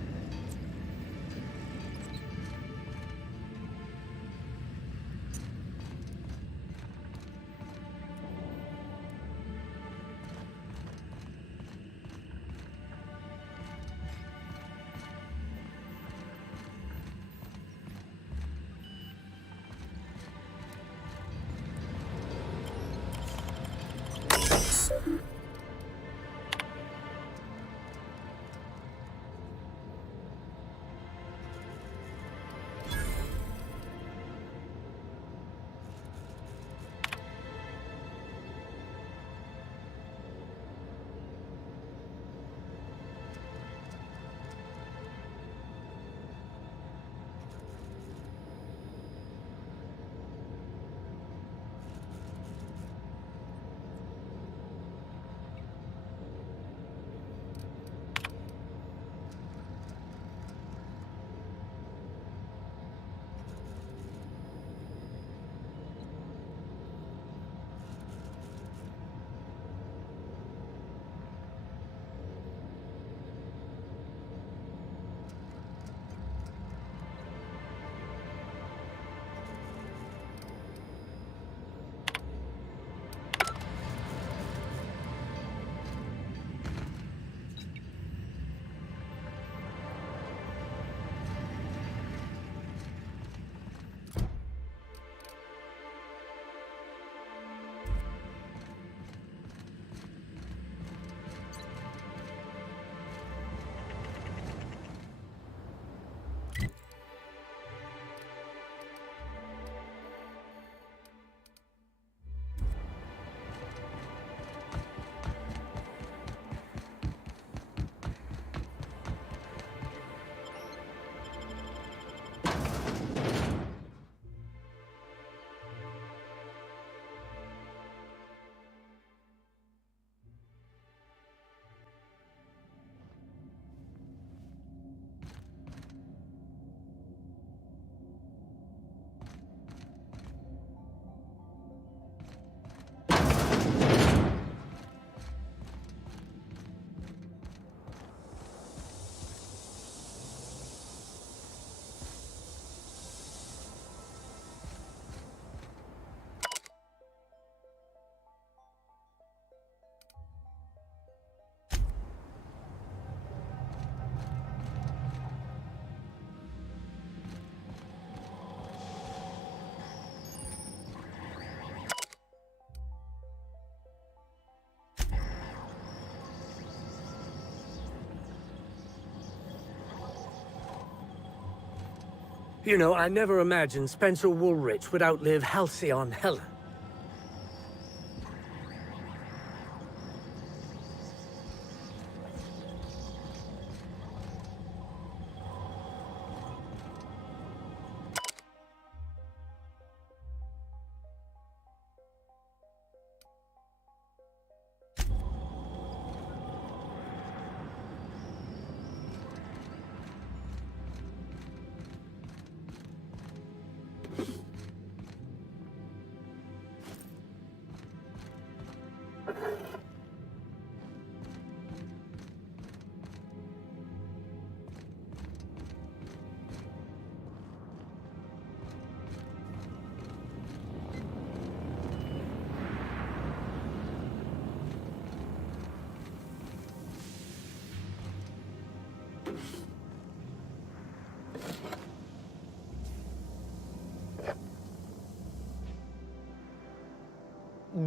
You know, I never imagined Spencer Woolrich would outlive Halcyon Helen.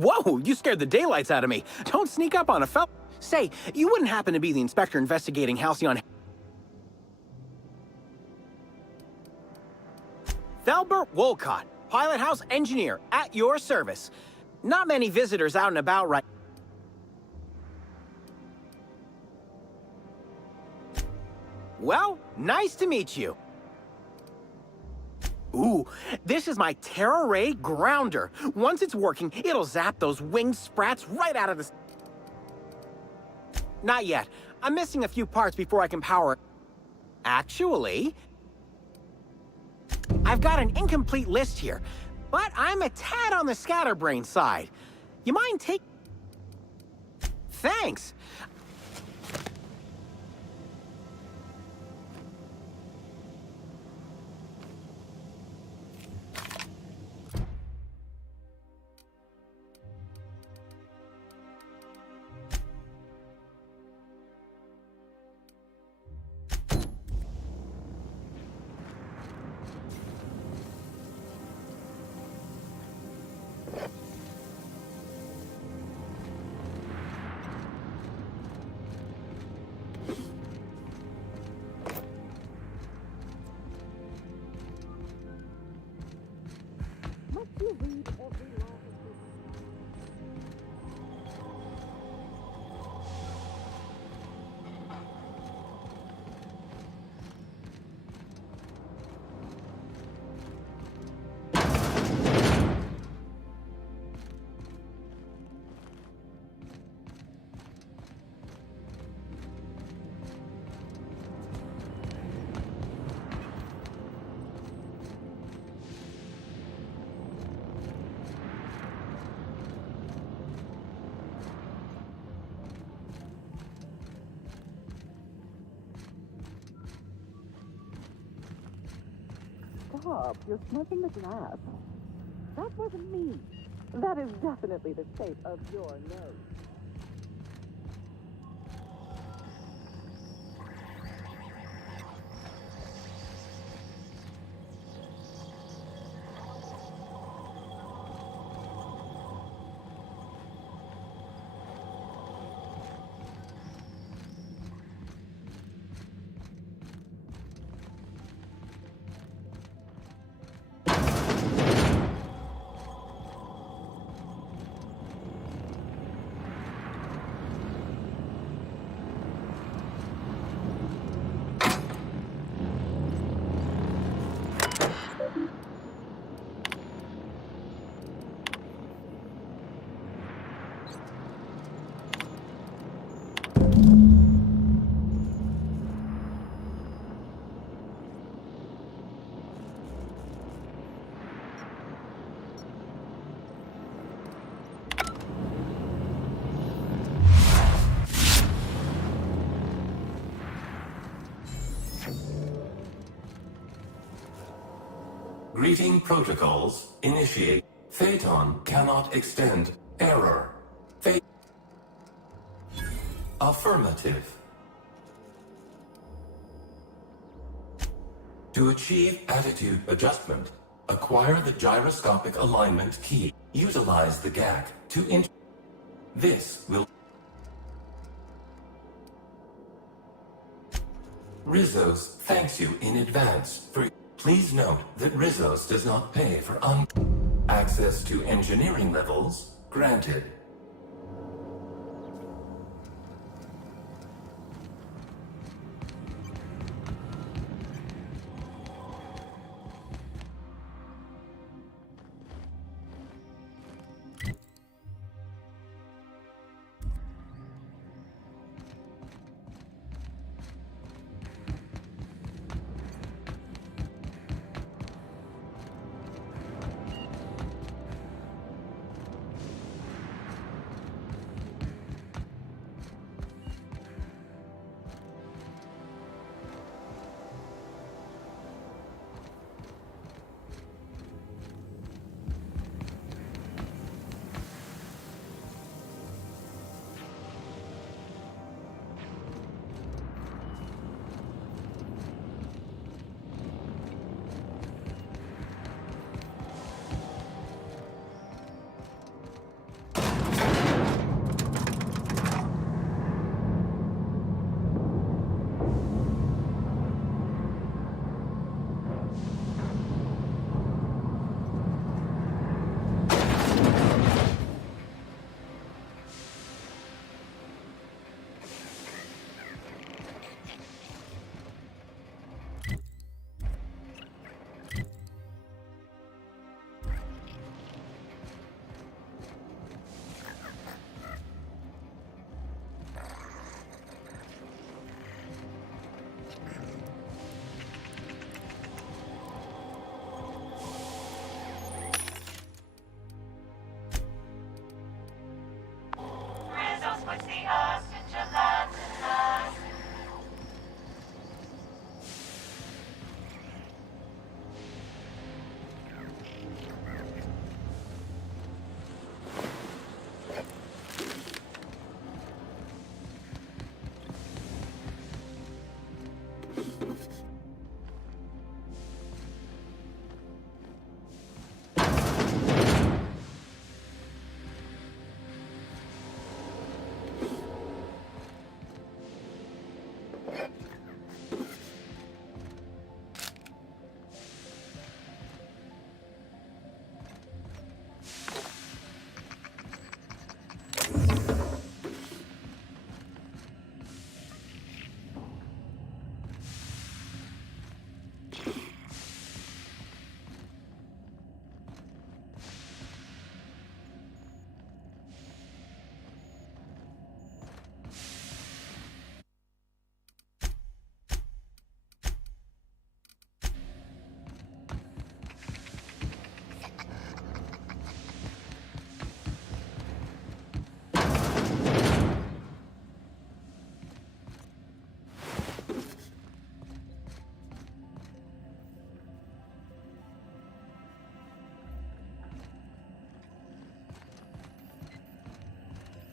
Whoa, you scared the daylights out of me. Don't sneak up on a fella. Say, you wouldn't happen to be the inspector investigating Halcyon... Thalbert Wolcott, pilot house engineer, at your service. Not many visitors out and about right... Well, nice to meet you. Ooh, this is my Terra Ray Grounder. Once it's working, it'll zap those winged sprats right out of the... Not yet. I'm missing a few parts before I can power it. Actually, I've got an incomplete list here, but I'm a tad on the scatterbrain side. You mind take... Thanks. Stop. You're smudging the glass. That wasn't me. That is definitely the shape of your nose. Greeting protocols initiate. Phaeton cannot extend. Error. Affirmative. To achieve attitude adjustment, acquire the gyroscopic alignment key. Utilize the GAC to This will... Rizzo's thanks you in advance for... Please note that Rizzo's does not pay for access to engineering levels granted.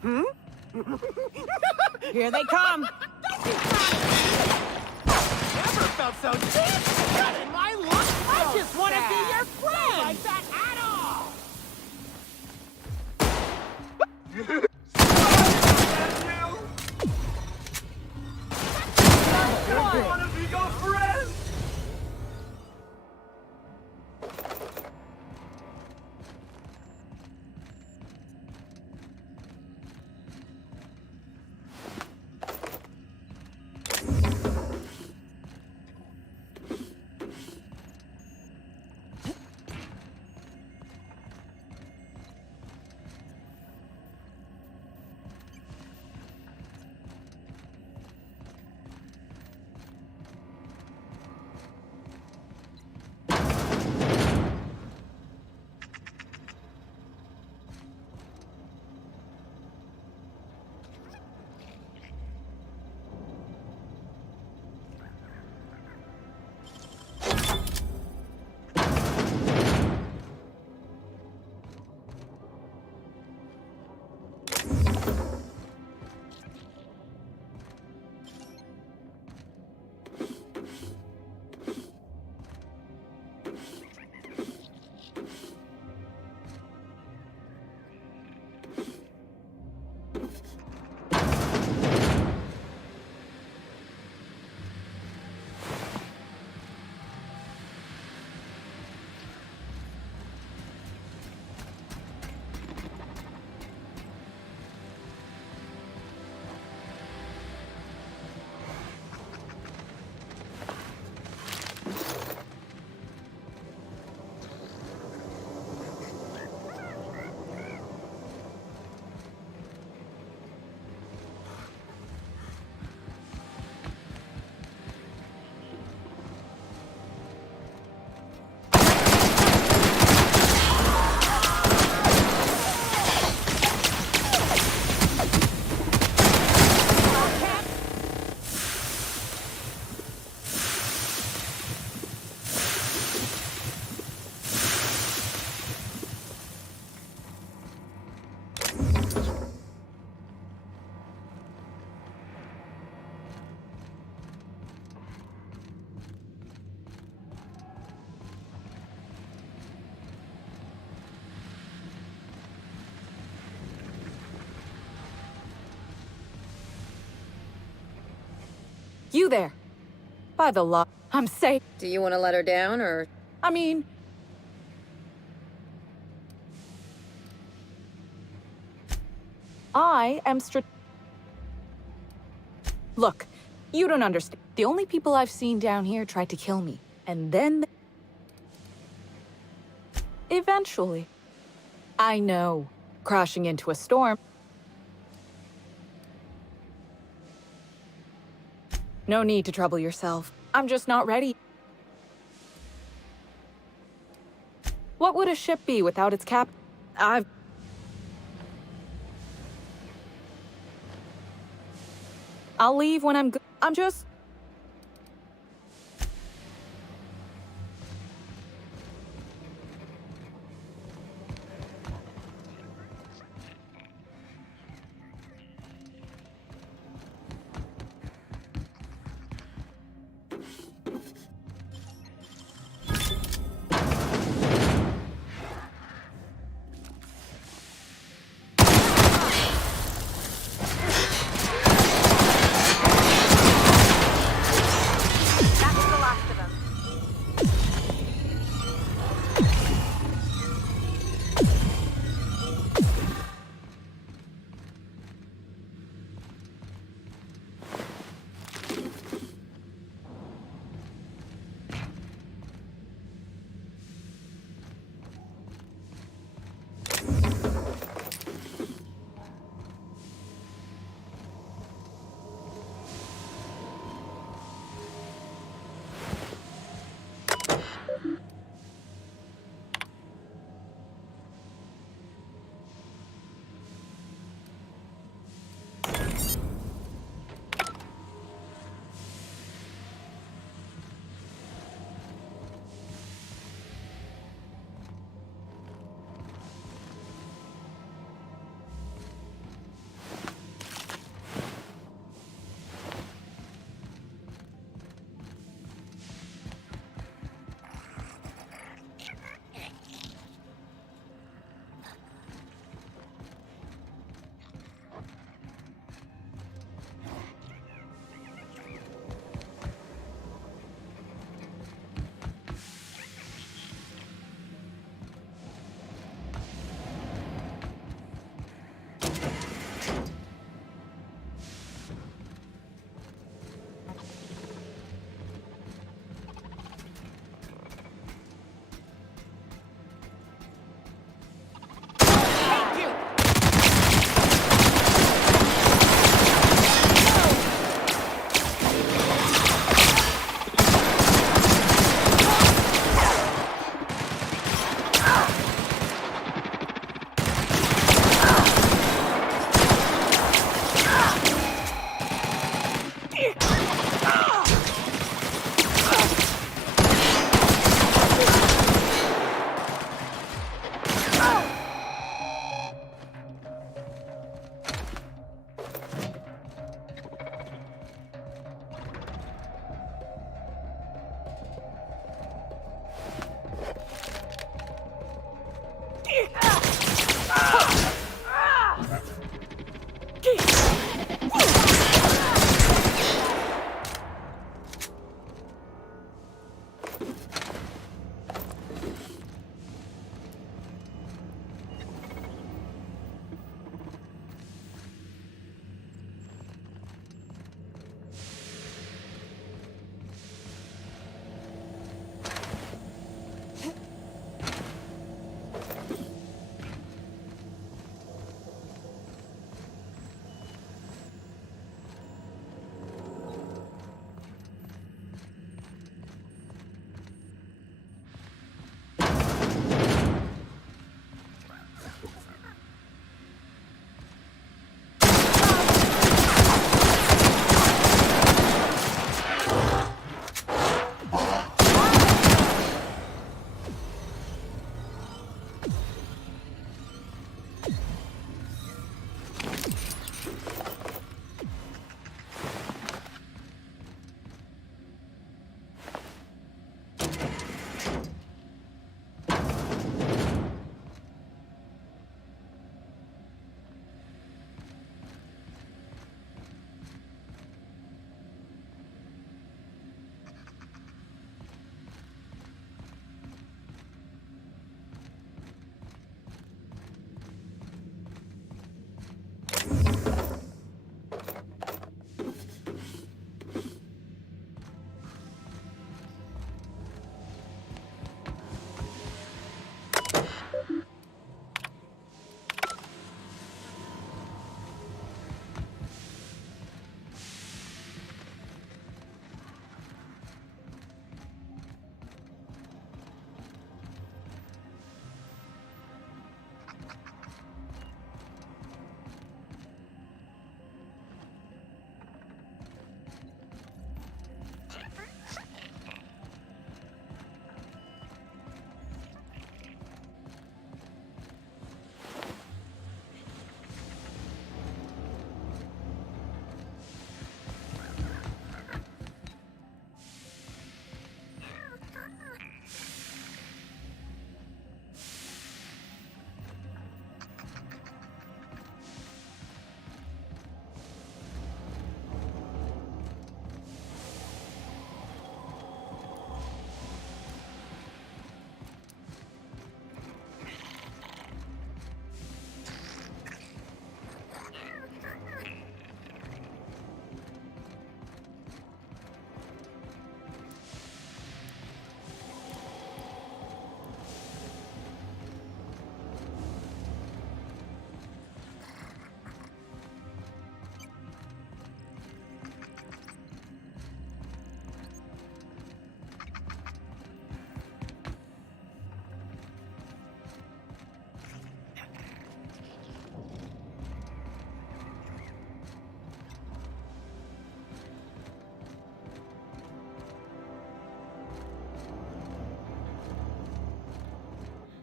Hmm? Here they come. Never felt so damn good in my life! I just want to be your Not friend! like that at all! Wanna be your friend? You there. By the law, I'm safe. Do you want to let her down, or...? I mean... I am Look, you don't understand. The only people I've seen down here tried to kill me. And then... Eventually. I know. Crashing into a storm. No need to trouble yourself. I'm just not ready. What would a ship be without its cap? I'll leave when I'm good. I'm just...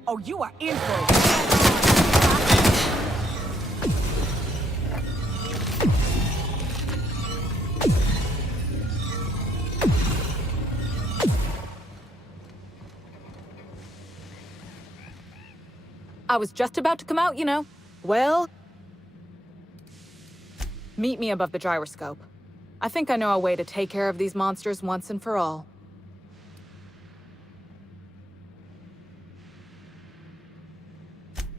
Oh, you are in for it. I was just about to come out, you know. Well, meet me above the gyroscope. I think I know a way to take care of these monsters once and for all.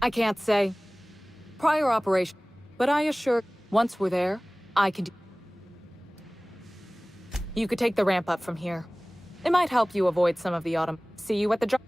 I can't say. Prior operation, but I assure, once we're there, I can do. You could take the ramp up from here. It might help you avoid some of the autumn. See you at the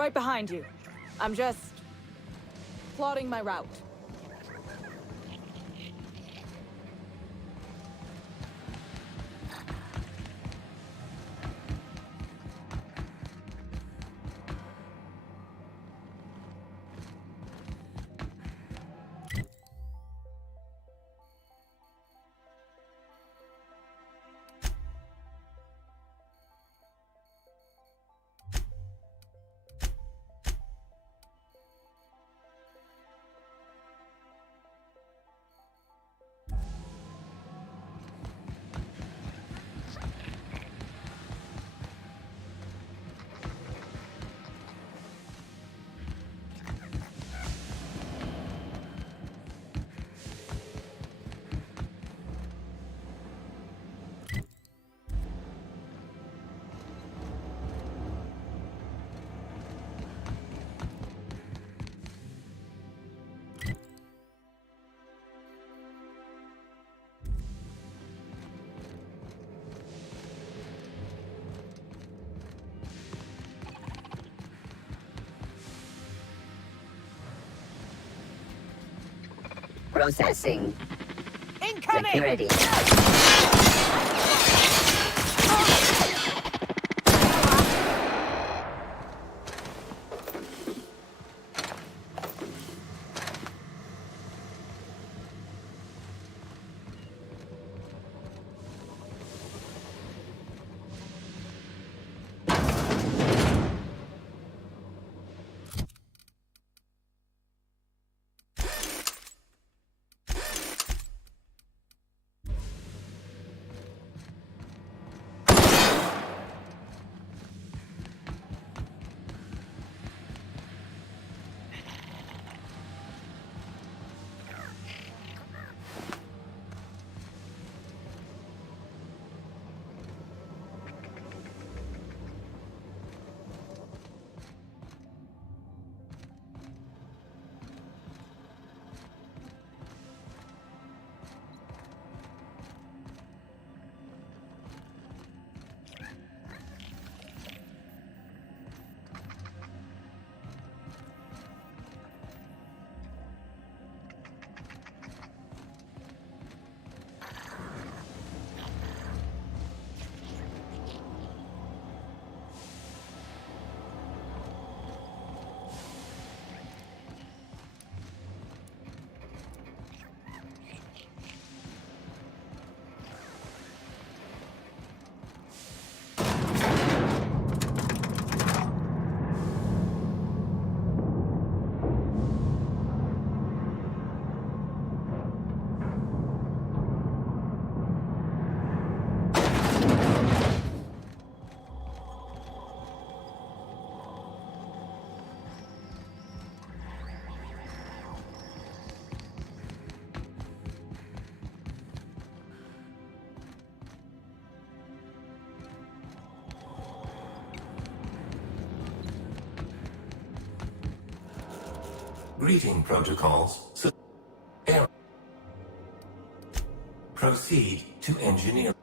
right behind you. I'm just plotting my route. Processing. Incoming! Security. Greeting protocols. Air. Proceed to engineer.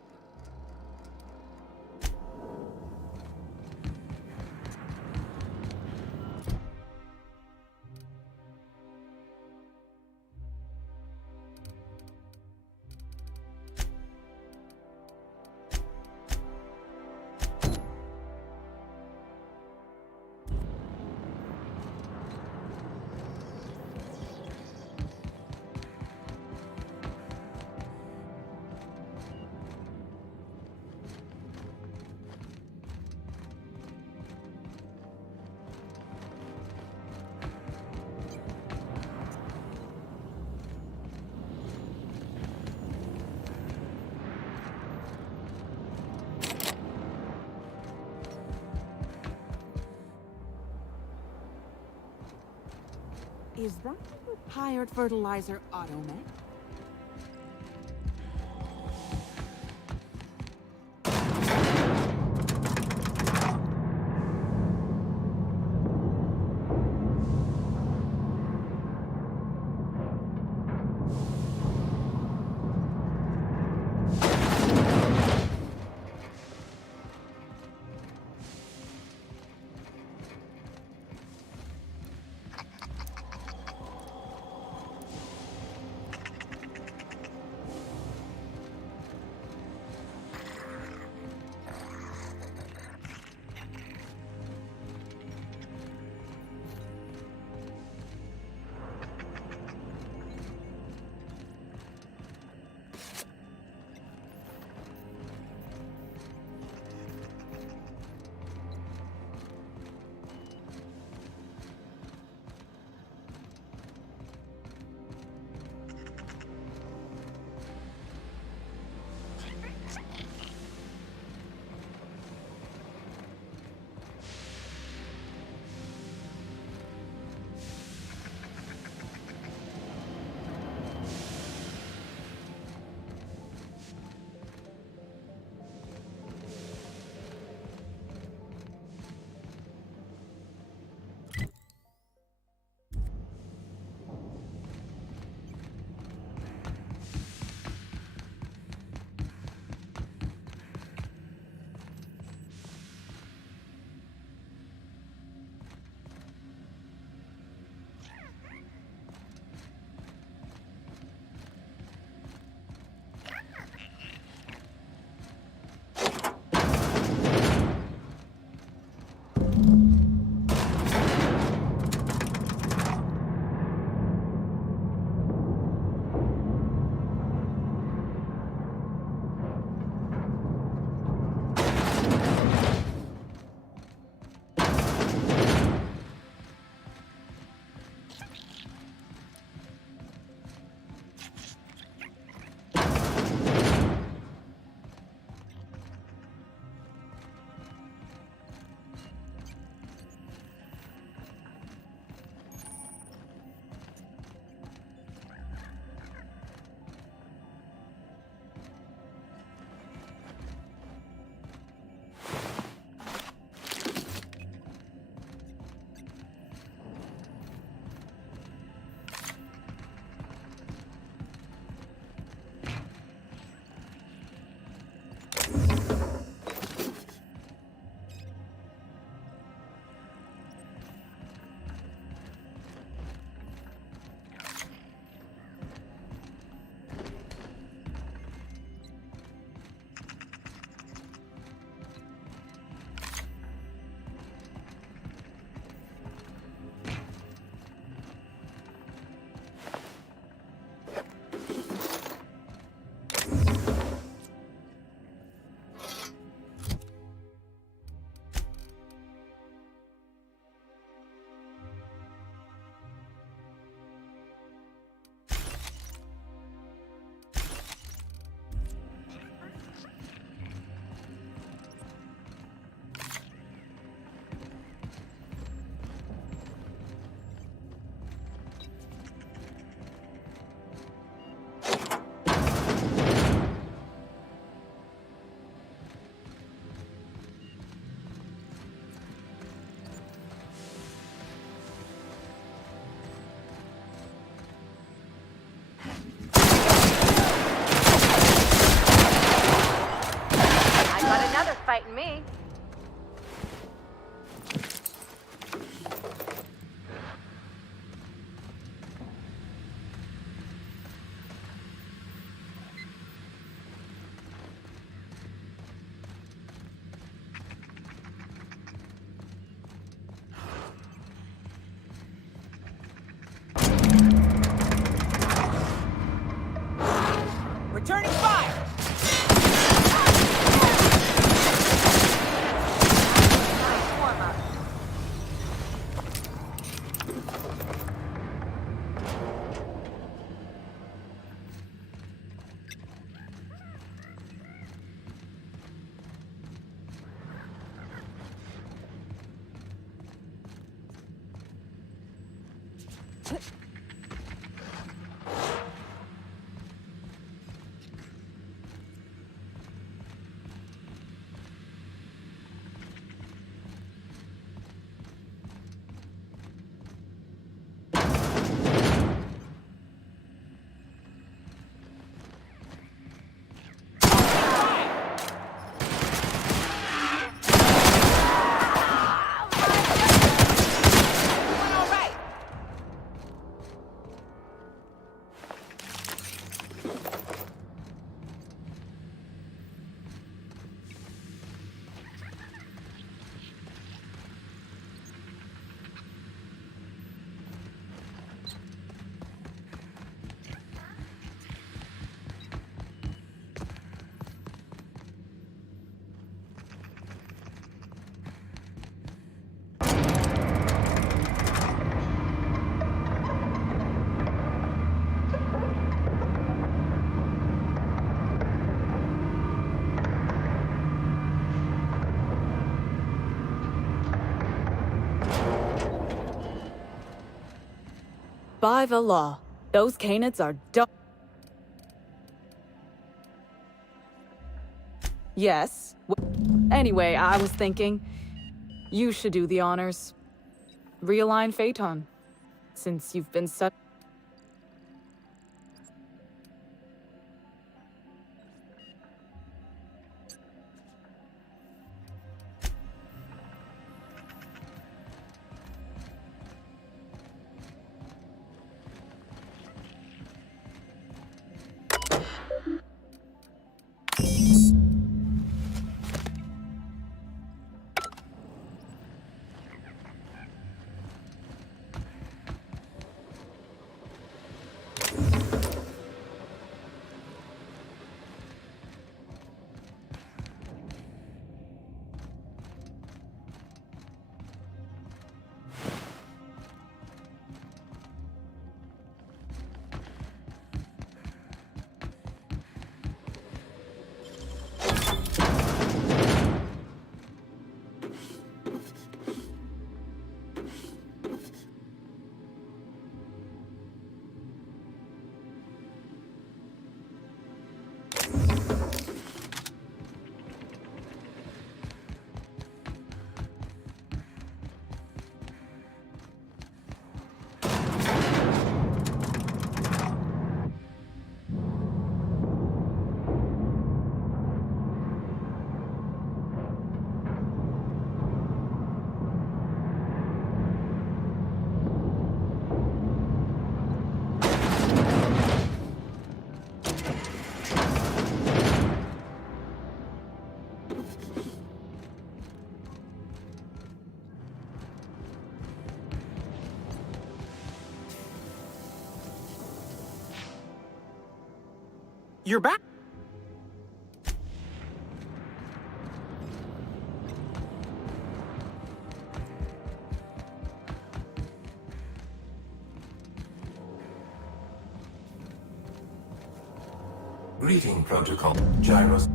Is that what hired fertilizer Automet? beating me. Returning fire! By the law, those canids are dumb. Yes. Anyway, I was thinking, you should do the honors. Realign Phaeton, since you've been such... You're back? Greeting protocol. Gyros.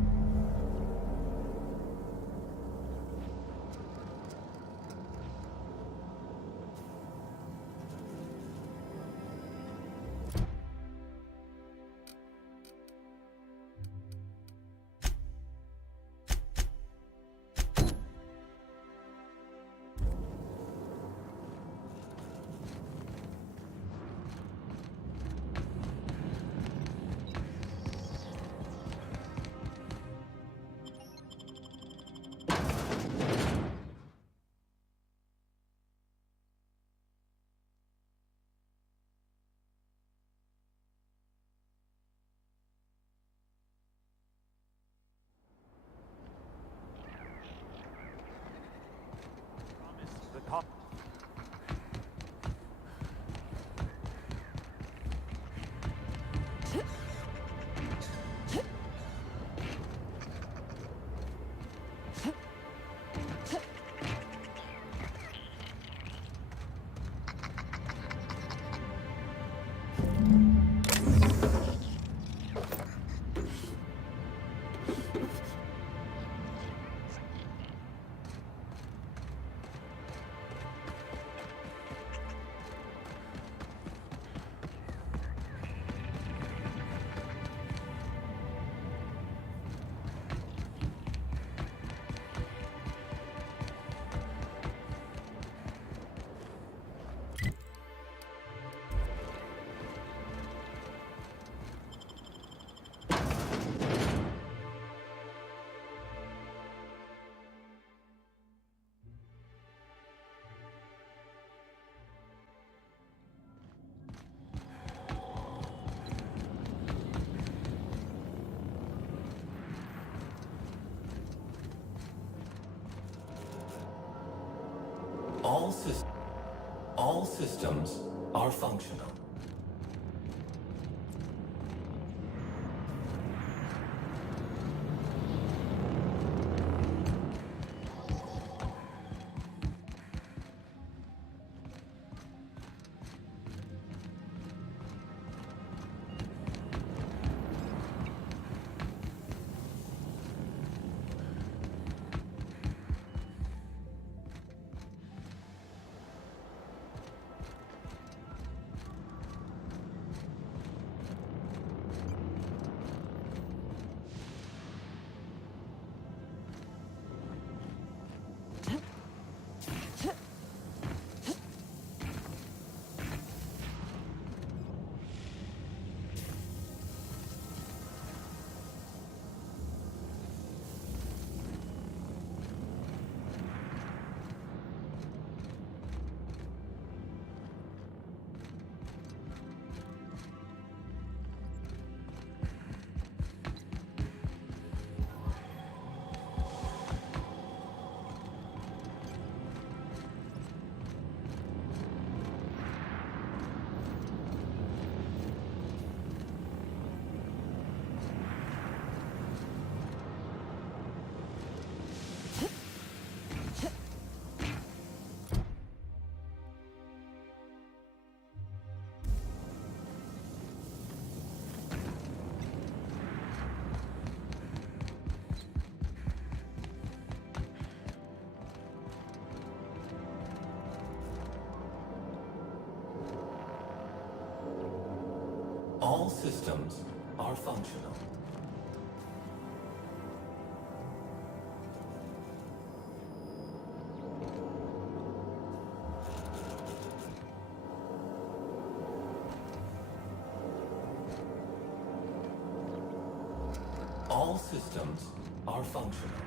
All systems are functional. All systems are functional. All systems are functional.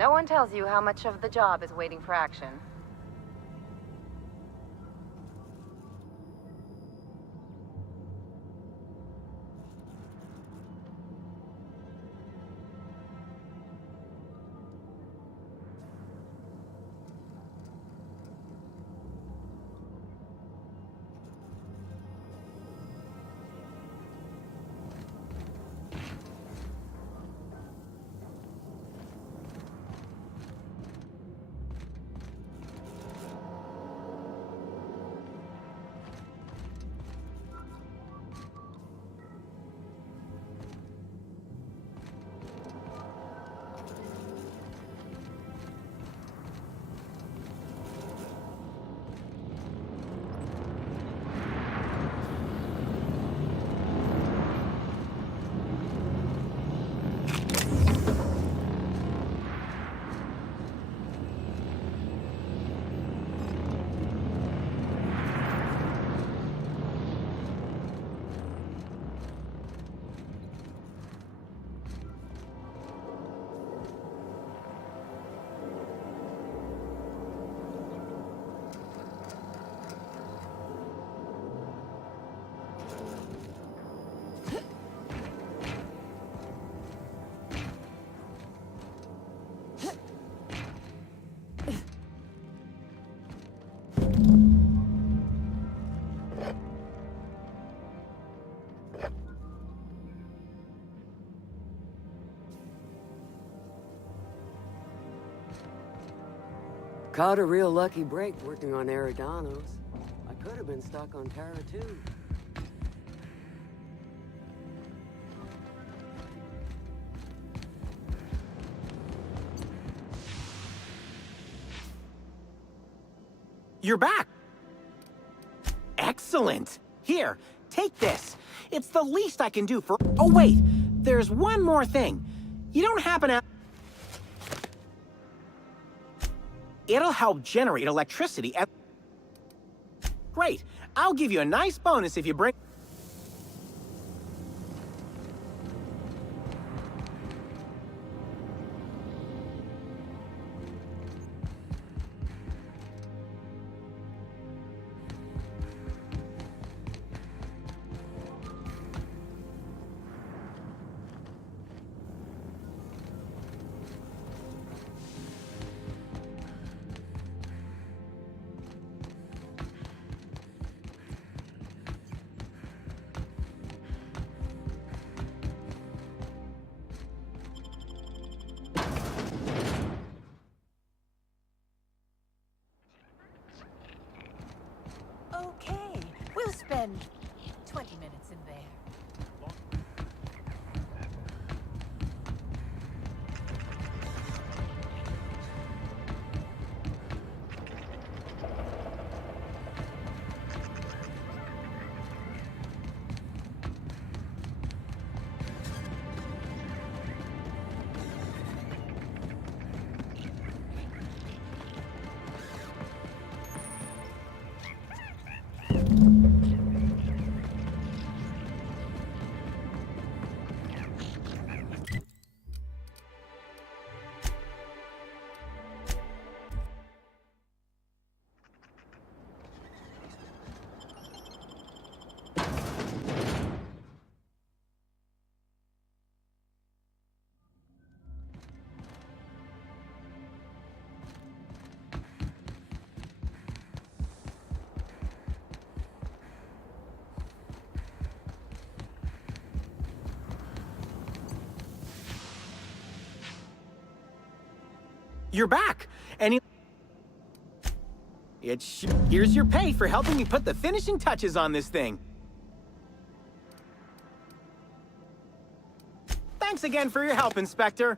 No one tells you how much of the job is waiting for action. Caught a real lucky break working on Eridanos. I could have been stuck on Terra too. You're back! Excellent! Here, take this. It's the least I can do for— Oh wait, there's one more thing. You don't happen to— It'll help generate electricity at— Great, I'll give you a nice bonus if you bring— Okay, we'll spend 20 minutes in there. You're back! And here's your pay for helping me put the finishing touches on this thing. Thanks again for your help, Inspector.